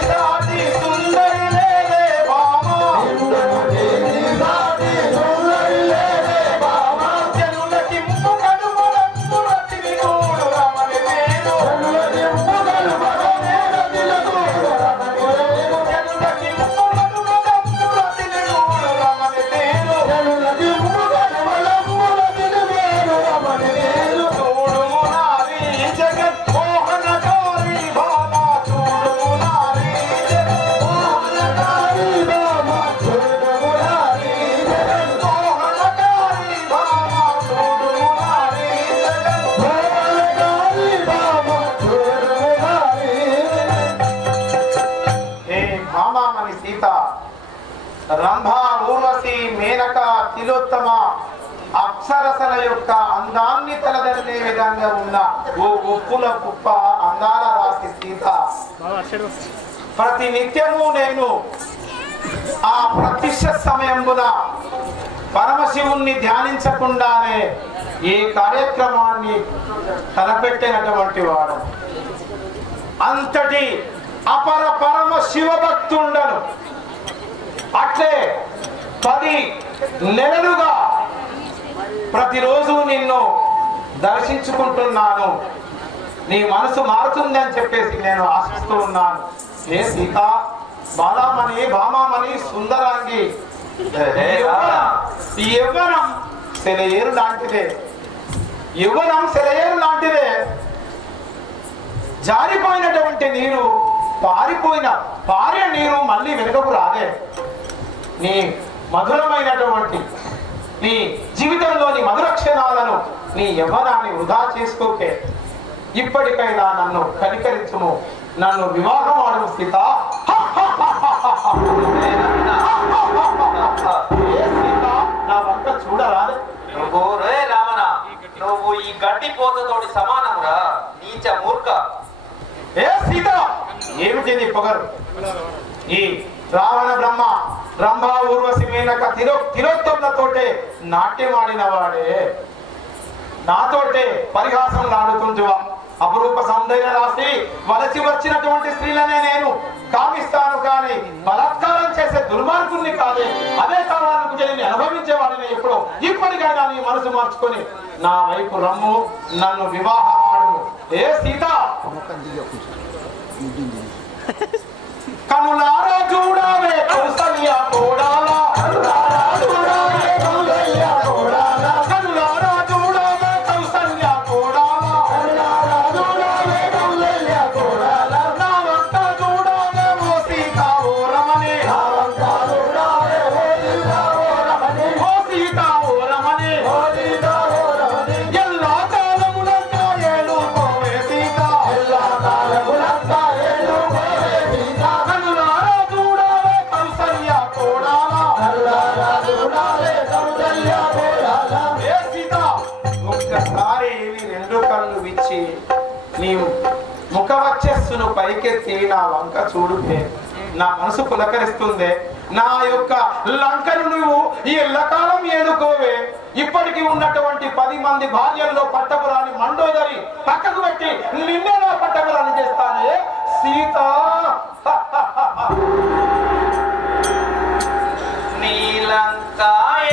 సాటి సుందరి లేదే భామ ఇందుకి నీ సాటి సుందరి లేదే భామ జనులకి ముప్పు కడుమలందు రతిని గూడు రమణి పేరు జనులకి ముప్పు కడుమలందు రతిని గూడు రమణి పేరు చూడుము నారీ జగన్ మోహనకారి భామ చూడుము నారీ జగన్ మోహనకారి భామ చూడుము నారీ జగన్ మోహనకారి భామ చూడుము నారీ జగన్ మోహనకారి భామ చూడుము నారీ హే భామామణి సీత రంభా ఊర్వశి మేనక తిలోత్తమ అప్సరసల యొక్క అందాన్ని తలదన్నే విధంగా ఉన్న ఓ ఉప్పుల కుప్ప అందాల రాసి సీత ప్రతి నిత్యము నేను ఆ ప్రతిష్ఠ సమయమున పరమశివుణ్ణి ధ్యానించకుండానే ఈ కార్యక్రమాన్ని తలపెట్టినటువంటి వాడు అంతటి అపర పరమ శివభక్తుండను అట్లే 10 నెలలుగా ప్రతిరోజు నిన్ను దర్శించుకుంటున్నాను. నీ మనసు మారుతుందని చెప్పేసి నేను ఆశిస్తూ ఉన్నాను. ఏ సీత, బాలామణి, భామామణి, సుందరాంగి, ఈ యవ్వనం సెలయేరు లాంటిదే. యవ్వనం సెలయేరు లాంటిదే. జారిపోయినటువంటి నీరు, పారిపోయిన పారే నీరు మళ్ళీ వెనుకకు రాదే. నీ మధురమైనటువంటి నీ జీవితంలోని మధుర క్షణాలను, నీ యవ్వనాన్ని వృధా చేసుకోకే. ఇప్పటికైనా నన్ను కనికరించుము, నన్ను వివాహం ఆడు సీత. నా వంక చూడరాదు. రే రావణ, నువ్వు ఈ గడ్డి పోతతోటి సమానమురా నీచ మూర్ఖ. ఏ సీత, ఏమిటి నీ పొగరు? ఈ రావణ బ్రహ్మ ఊర్వశి మేనక తిరోత్తములతోటే నాట్యమాడిన వాడే నాతోటే పరిహాసం ఆడుతుంటువా? అపురూప సౌందర్య రాశి వలసి వచ్చినటువంటి స్త్రీలనే నేను కామిస్తాను, కానీ బలాత్కారం చేసే దుర్మార్గుల్ని కాదే. అదే కారణాలకు నేను అనుభవించేవాడిని. ఎప్పుడో ఇప్పటికైనా నీ మనసు మార్చుకొని నా వైపు రమ్ము, నన్ను వివాహమాడు. ఏ సీత, కనులారా చూడాలే కౌసల్య కోడాలా, కనులారా చూడాలే కౌసల్య కోడాలా, కనులారా చూడాలే కౌసల్య కోడాలా, కనులారా చూడాలే కౌసల్య కోడాలా, నా వంక చూడాలే ఓ సీత ఓ రమణి, నా వంక చూడాలే ఓ సీత ఓ రమణి, ఓ సీత ఓ రమణి, ఓ సీత ఓ రమణి. ఎల్లా కాలములంతా ఏలుకోవే సీత, ఎల్లా కాలములంతా ఏలుకోవే సీత, కనులారా చూడాలే కౌసల్య కోడాలా, కనులారా చూడాలే కౌసల్య కోడాలా. ఏ సీత, ఒక్కసారి నీ రెండు కళ్ళు విచ్చి నీ ముఖ వచ్చస్సును పైకెత్తి నా వంక చూడుతే నా మనసు పులకరిస్తుంది. నా యొక్క లంకను నువ్వు ఈ ఎల్లకాలం ఏలుకోవే. ఇప్పటికి ఉన్నటువంటి 10 మంది భార్యల్లో పట్టపురాని మండోదరి పక్కకు పెట్టి నిన్నే నా పట్టపురాని చేస్తానే సీత. నీలంతా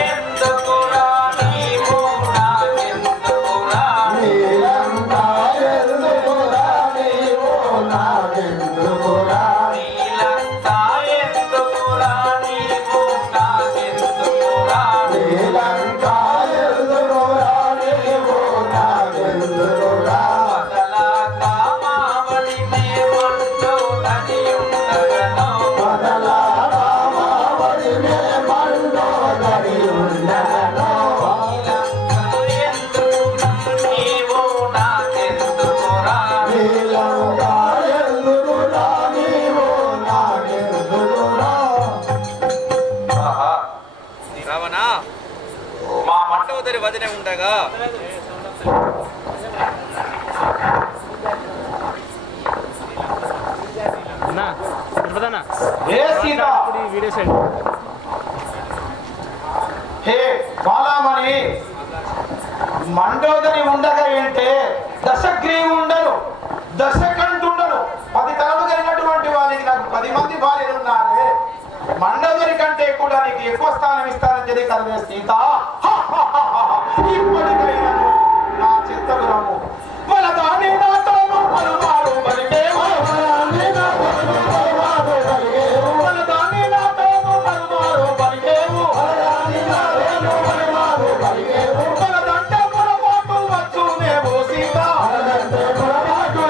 ఎందుకురా నీవు నాకెందుకురా, నీలంతా ఎందుకురా నీవు నాకెందుకురా, నీలంతా ఎందుకురా నీవు నాకెందుకురా, నీలంతా ఎందుకురా నీవు నాకెందుకురా, వదలాక మావడి మేమంటూ నదియుండగను, వదలారా మావడినే మండోదరి ఉండగను, నీలంతా ఎందుకురా నీవు నాకెందుకురా, నీలంతా ఎందుకురా నీవు నాకెందుకురా. రావణ, మా మండోదరి వదిన ఉండగా ఏ సీత, హే బాలామణి, మండోదరి ఉండగా ఏంటే దశగ్రీవు ఉండరు, దశకంఠుండరు. 10 తలలు కలిగినటువంటి వారికి నాకు 10 మంది భార్యలు ఉన్నారే. మండోదరి కంటే కూడా నీకు ఎక్కువ స్థానం ఇస్తానని చెప్పి కలవే సీత. ఇప్పటికైనా నా చిత్తగురము వలదాని నాతోను పలుమారు పలికేవు, వలదాని నాతోను పలుమారు పలికేవు, వలదాని నాతోను పలుమారు పలికేవు, వలదాని నాతోను పలుమారు పలికేవు, వలదంటే పొరపాటు వచ్చునేవో సీత, వలదంటే పొరపాటు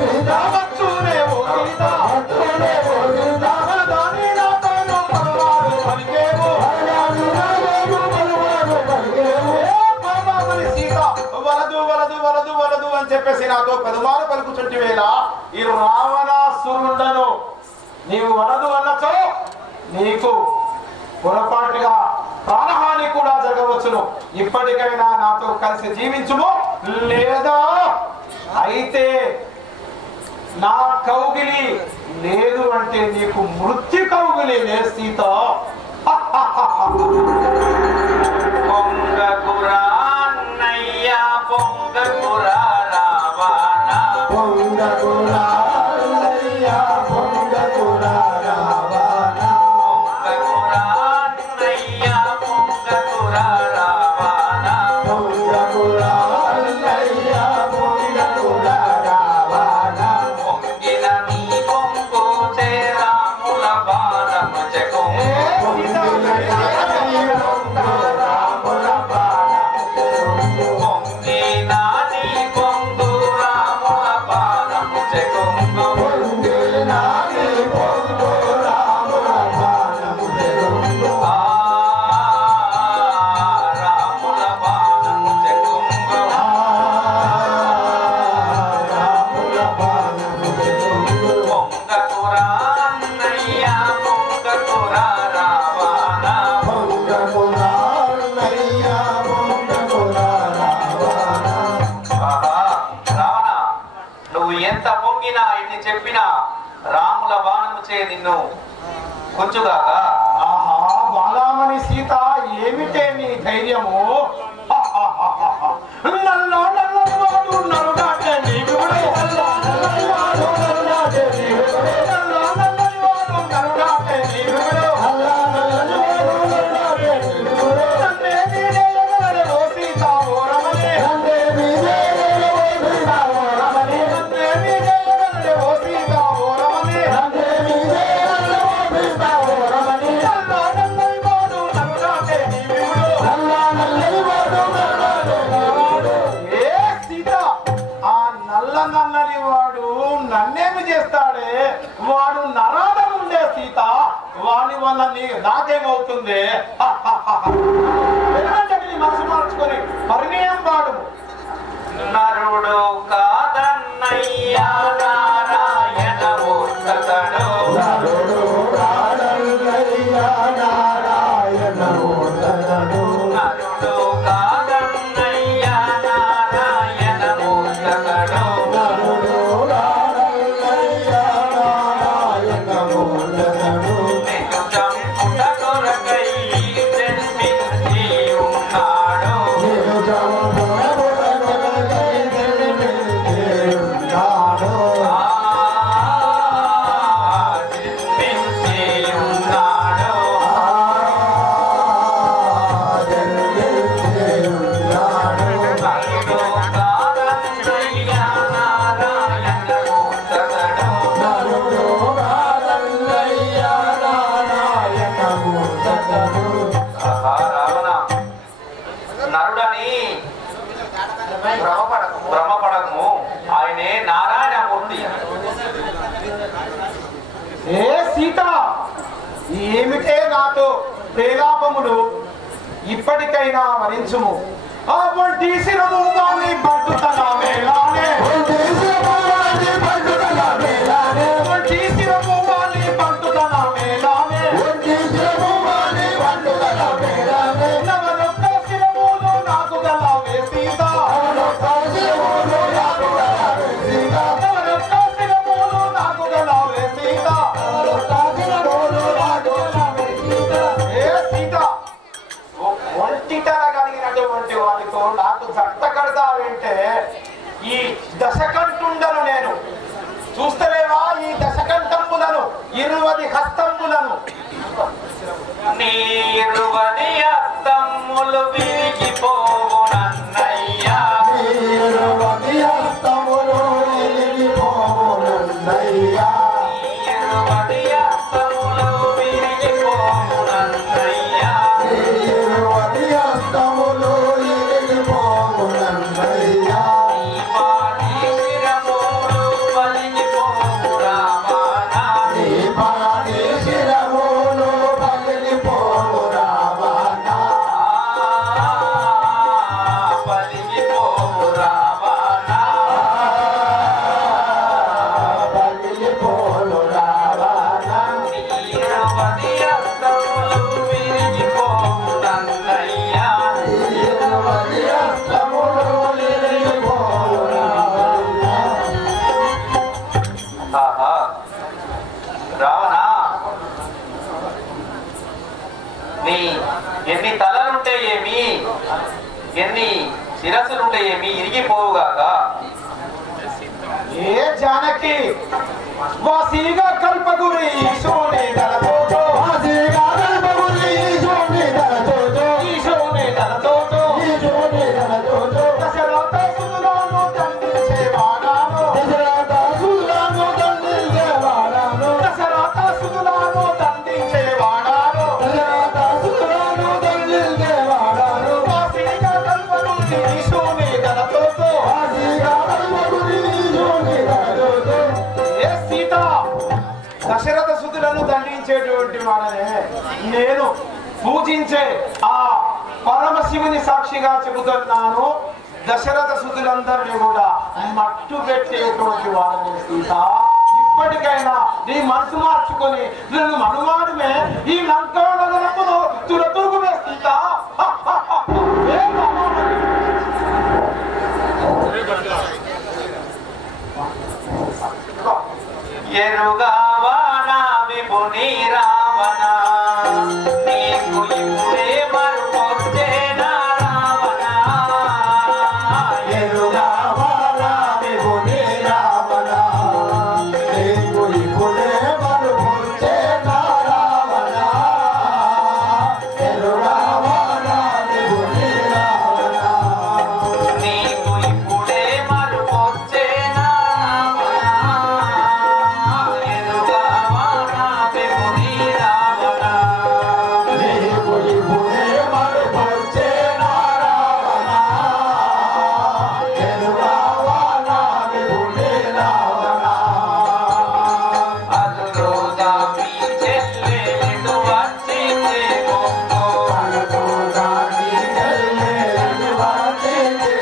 సీత వచ్చునేవో సీత, వచ్చునేవో సీత, వలదాని నాతోను పలుమారు పలికేవు, వలదాని నాతోను పలుమారు పలికేవు. సీత వలదు వలదు వలదు వలదు అని చెప్పేసి నాతో 10 మార్లు పలుకుచుంటి వేళ ఈ రావణాసురుండను నీవు వలదు అన్నచో నీకు పొరపాటుగా ప్రాణహాని కూడా జరగవచ్చును. ఇప్పటికైనా నాతో కలిసి జీవించుము, లేదా అయితే నా కౌగిలి లేదు అంటే నీకు మృత్యు కౌగిలి లే సీత. పొంగకురా అన్నయ్య పొంగకురా రావణ, పొంగకురా అన్నయ్య పొంగకురా రావణ, పొంగకురా అన్నయ్య పొంగకురా రావణ, పొంగకురా అన్నయ్య పొంగకురా రావణ, పొంగిన నీ పొంగు చేరాముల బాణము చెకు, పొంగిన చెప్పిన రాముల బాణము చే నిన్ను కొంచుగాగా ఆహా బాలామణి సీత ఏమిటే నీ ధైర్యము నల్ల నల్లవాడు నరుడాటే నీవుడే నల్ల నల్లవాడు నరుడాటే నీవుడే నల్ల నల్లవాడు నరుడాటే నీవుడే నల్ల నల్లవాడు నరుడాటే నీవుడే నన్నే నీడే ఓ సీత ఓ రమణే నన్నే నీడే ఓ సీత ఓ రమణే నన్నే నీడే ఓ సీత ఓ రమణే నన్నే నీడే ఓ సీత ఓ రమణే నల్ల నల్లవాడు నరుడాటే నీవుడే నల్ల నల్లవాడు నరుడాటే నీవుడే ఏ సీత ఆ నల్ల నల్లని వాడు నన్నేమి చేస్తాడే వాడు నరాధం ఉండే సీత వాడి వల్ల నాకేమవుతుంది మనసు మార్చుకొని పరిణయం వాడు నరుడు కాదన్నయ్యా నారాయణ మూర్ఖతడు నరుడు రాడన్నయ్యా నారాయణ మూర్ఖతడు. నరుడు కాదన్నయ్యా నారాయణ మూర్ఖతడు నరుడు రాడన్నయ్యా నారాయణ మూర్ఖతడు. నిన్ను చంపుట కొరకై జన్మించి ఉన్నాడు నిన్ను చంపుటకొరకై జన్మించి ఉన్నాడు. జన్మించి ఉన్నాడు జన్మించి ఉన్నాడు. నరుడు కాదన్నయ్యా నారాయణ మూర్ఖతడు నరుడు రాడన్నయ్యా నారాయణ మూర్ఖతడు. ఆహా, రావణ నరుడని భ్రమపడకము ఆయనే నారాయణమూర్తి ఏ సీత ఏమిటే నాతో ప్రేలాపములు ఇప్పటికైనా వరించుము ఆ వంటి శిరము వాణి పట్టుతన మేలానే వంటి శిరము వాణి పట్టుతన మేలానే నవరత్న శిరములు నాకు గలవే సీత నవరత్న శిరములు నాకు గలవే సీత ఏ సీత ఒంటితన కలిగినటువంటి వారితో నాకు జంట కడతావేంటే ఈ దశకంఠుండను నేను చూస్తలేవా ఈ దశకంఠంబులను 20 హస్తంబులను నీరువది అత్తమ్ములు విరిగిపోవునన్నయ్యా నీరువది అత్తమ్ములు విరిగిపోవునన్నయ్యా నీ పాటి శిరములు పలిగిపోవు రామానా పలిగిపోవు రామానా నీరువది అత్తమ్ములు విరిగిపోవునన్నయ్యా ఆహా రావణ నీ ఎన్ని తలలుంటే ఏమి ఎన్ని శిరస్సులుంటే ఏమి ఇరిగిపోవుగాక ఏ జానకి వాసిగా కల్పగురి ఈశోని దళతోటో ఈశోని దళతోటో దశరథ సుతులను దండించేవాడాను దశరథ సుతులను దండించేవాడాను వాసిగా కల్పగురి ఈశోని దళతోటో ఏ సీత దశరథ సుతులను దండించేటువంటి వాడనే నేను పూజించే ఆ పరమశివుని సాక్షిగా చెబుతున్నాను దశరథ సుతులందరినీ కూడా మట్టు పెట్టేటువంటి వాడనే సీత ఇప్పటికైనా నీ మనసు మార్చుకొని నన్ను మనుమాడుమే ఈ లంకా నగరమును తురతూగుమే సీత ఏ మహామణి. ఎరుగావానా విపుని రావణ నీకు ఇప్పుడే మరుపొచ్చేనా రావణ ఎరుగావానా విపుని రావణ నీకు ఇప్పుడే మరుపొచ్చేనా రావణ ఎరుగావానా విపుని రావణ నీకు ఇప్పుడే మరుపొచ్చేనా రావణ ఎరుగావానా విపుని రావణ నీకు ఇప్పుడే మరుపొచ్చేనా రావణ ఎరుగావానా విపుని రావణ అదురుగా మీ చెల్లెలు వచ్చింది మొక్కు అదురుగా మీ చెల్లెలు వచ్చింది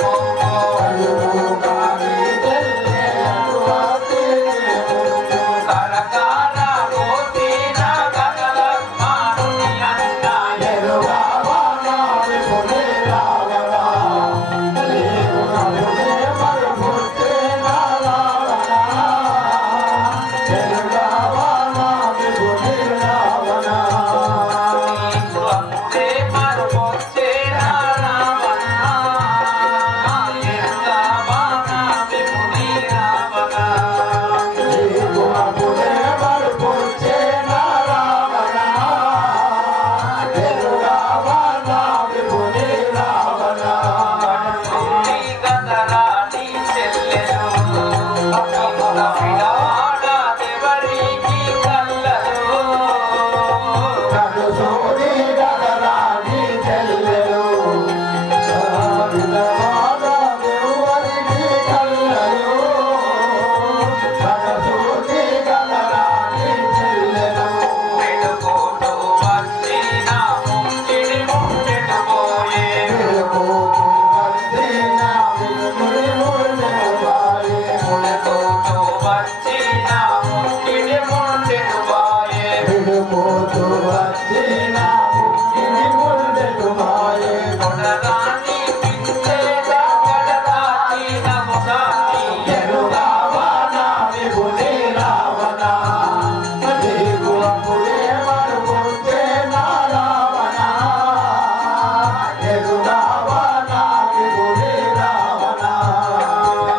మొక్కు కరకార కోసిన కథల మారుని అన్న ఎరుగావానా విపుని రావణ నీకు ఇప్పుడే మరుపొచ్చేనా రావణ ఎరుగావానా విపుని రావణ నీకు అప్పుడే మరుపొచ్చేనా రావణ ఎరుగావానా విపుని రావణ నీకు అప్పుడే మరుపొచ్చేనా రావణ ఎరుగావానా విపుని రావణ నీ గదరాని చెల్లెలు విడాడెవరికి కల్లలు కడుసూరి గగరాని చెల్లెలు ఎవరికి కల్లలు కడుసూరి గగరాని చెల్లెలు పెడుకోటు వచ్చిన ముంగిడి ముంగెటుపోయే తిరుగుతూ వచ్చిన విలుముడి ముళ్ళెపాయే పెడుకోటు వచ్చిన ముంగిడి ముంగెటుపోయే తిరుగుతూ వచ్చిన ముక్కిని ముళ్ళెపాయే కొడదాని పించేగా కడదాచిన ముఖాన్ని ఎరుగావానా విపుని రావణ నీకు అప్పుడే మరుపొచ్చేనా రావణ ఎరుగావానా విపుని రావణ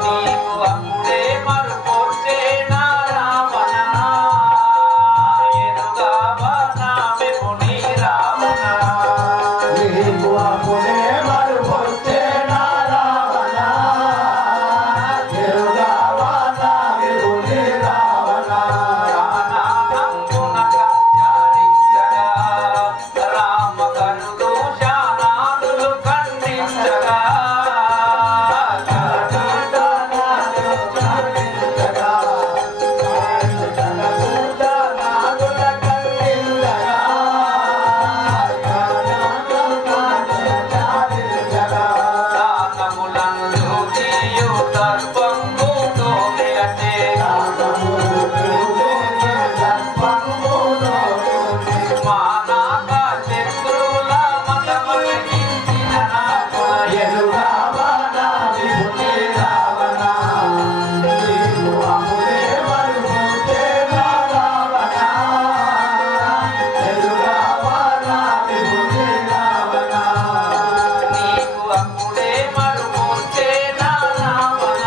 నీకు అప్పుడే మరుపొచ్చేనా రావణ ఎరుగావానా విపుని రావణ నీకు అప్పుడే మరుపొచ్చేనా రావణ ఎరుగావానా విపుని రావణ రానానంగున సంచరించగా రామకరుడు శానాదులు ఖండించగా దానములను తీయు దర్భంగుతో నిలచే మానాక శత్రువుల మతమలిగించిన నాకుల ఎరుగావానా విపుని రావణ నీకు అప్పుడే మరుపొచ్చేనా రావణ ఎరుగావానా విపుని రావణ నీకు అప్పుడే మరుపొచ్చేనా రావణ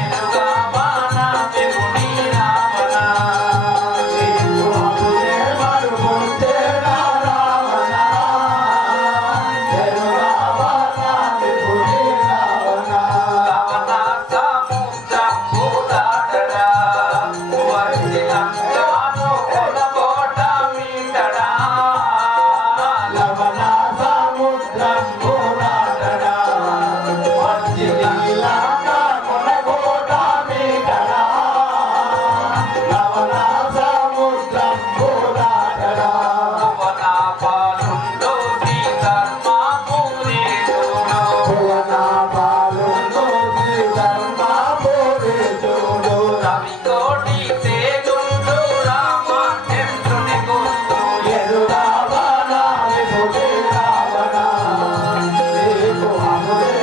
ఎరుగావానా విపుని రావణ నీకు అప్పుడే మరుపొచ్చేనా రావణ ఎరుగావానా విపుని రావణ లవణ సముద్రము దాటరా వచ్చినంగాను కొలగోట మీటడా లవణ సముద్రం పోరాడడా వచ్చి నీలాక కొనగోట మీటడా లవణ సముద్రం పోరాడడా భువన పాలుండు శ్రీ ధర్మపురీశుడు భువన పాలుండు శ్రీ ధర్మపురీశుడు రవికోటి తేజుండు రామచంద్రుని గుర్తు ఎరుగావానా విపుని రావణ నీకు అప్పుడే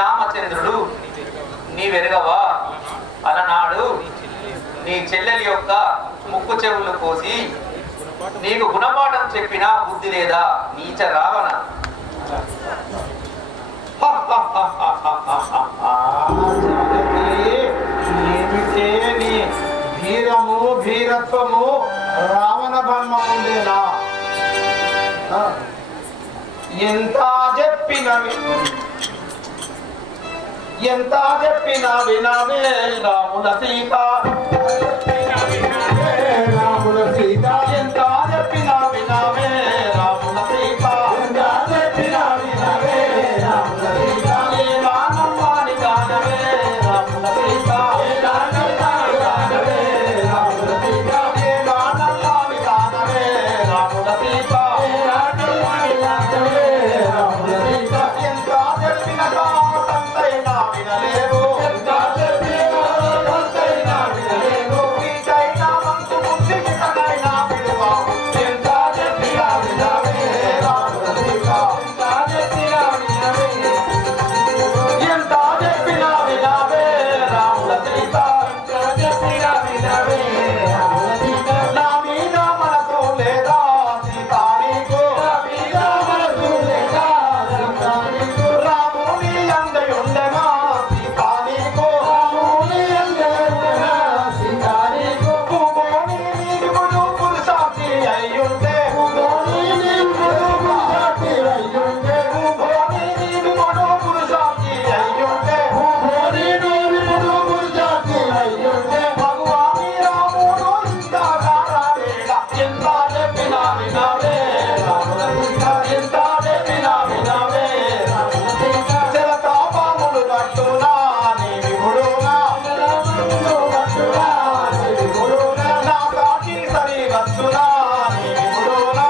శ్రీరామచంద్రుడు నీవెరగవా అలనాడు నీ చెల్లెలి యొక్క ముక్కు చెవులు కోసి నీకు గుణపాఠం చెప్పినా బుద్ధి లేదా నీచ రావణ. ఏమిటే నీ ధీరము ధీరత్వము రావణ బొమ్మ ఉండేనా? ఎంత చెప్పినా వినవే రాముల సీత, రాముల సీత ఎంత చెప్పినా వినవే రాముల సీత, చెప్పినా వినవే రాముల సీత, ఏ గానమ్మాని గానవే రాముల సీత, ఏ గానమ్మాని గానవే రాముల సీత, ఏ గానమ్మాని గానవే రాముల సీత, ఏ గానమ్మాని గానవే రాముల సీత, ఎంత చెప్పిన కాంతైనా వినలేవు, ఎంత చెప్పిన కాంతైనా వినలేవు, నీకైనా మంచు బుద్ధికి తనైనా విలువా, ఎంత చెప్పినా వినవే రాముల సీత, ఎంత చెప్పినా వినవే, ఎంత చెప్పినా వినవే రాముల సీత, ఎంత చెప్పినా వినవే రాముల సీత, నా మీద మనసు లేదా సీత నీకు, నా మీద మనసు లేదా సీత నీకు, రాముని అందయుండగా సీత నీకు, రాముని అందయుండగా సీత నీకు, భూమోని నీకుడు పురుషార్థి అయ్యుంటే, భూమోని నీకుడు పురుషార్థి అయ్యుంటే, భూమోని నీకుడు పురుషార్థి అయ్యుంటే, భూమోని నీకుడు పురుషార్థి అయ్యుంటే, భగవాని రాముడు ఇంకా రాలేడా, ఎంత చెప్పినా వినవే రాముల సీత, ఎంత చెప్పినా వినవే రాముల సీత, జలతాపములు పట్టునా నీ విభుడునా, జలతాపములు పట్టునా నీ విభుడునా, నా కాకి సరి వచ్చునా నీ విభుడునా,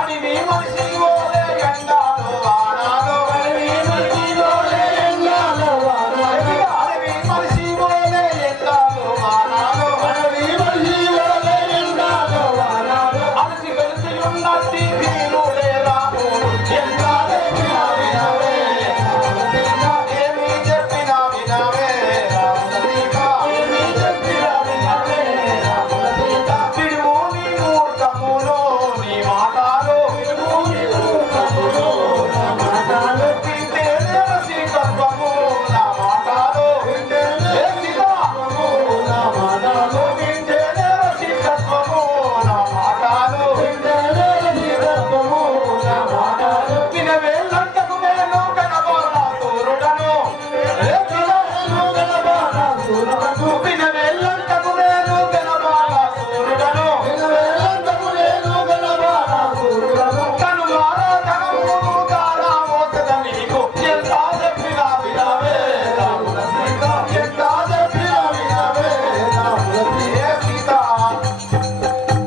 అడివి మనిషి ఓలే ఎండాలో వానాలో, అడివి మనిషి ఓలే ఎండాలో వానాలో, అడవి మనిషి ఓలే ఎండాలో వానాలో, అడవి మనిషి ఓలే ఎండాలో వానాలో, అలసి వెలిసి ఉన్నట్టి వీరుడే రాముడు, ఎంత చెప్పినా వినవే రాముల సీత, ఏమి చెప్పినా వినవే రాముల సీత, ఏమి చెప్పినా వినవే రాముల సీత, విడువు నీ మూర్ఖములో నీ మాటలు, విడువు నీ మూర్ఖములో నా మాటలు, వింటేనే రసికత్వము నా మాటలు, వింటేనే రసికత్వము నా మాటలు, వింటేనే రసికత్వము నా మాటలు, వింటేనే రసికత్వము నా మాటలు, వినవే లంకకు నేను కనబోనా సూర్యుడను, నేను కనబోనా సూర్యుడను, వినవే లంకకు నేను కనబోనా సూర్యుడను, వినవే లంకకు నేను కనబోనా సూర్యుడను, కనులారా కనమును కారా మోసద నీకు, ఎంత చెప్పినా వినవే రాముల సీత, ఎంత చెప్పినా వినవే రాముల సీత,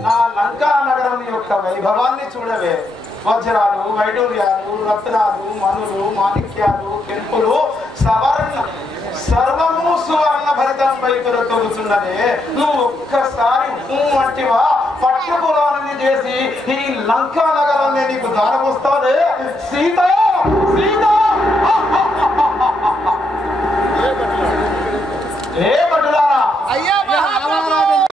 నా లంకా నగరం యొక్క వైభవాన్ని చూడవే, వజ్రాలు వైడూర్యాలు రత్నాలు మనులు మాణిక్యాలు కెంపులు సర్వము సువర్ణ భరితం వైపులు తొలుతున్నదే, నువ్వు ఒక్కసారి వంటివా పట్టుకురాలని చేసి ఈ లంకా నగరాన్ని నీకు దారపోస్తానే సీత, సీత ఏ పట్టులారా అయ్యా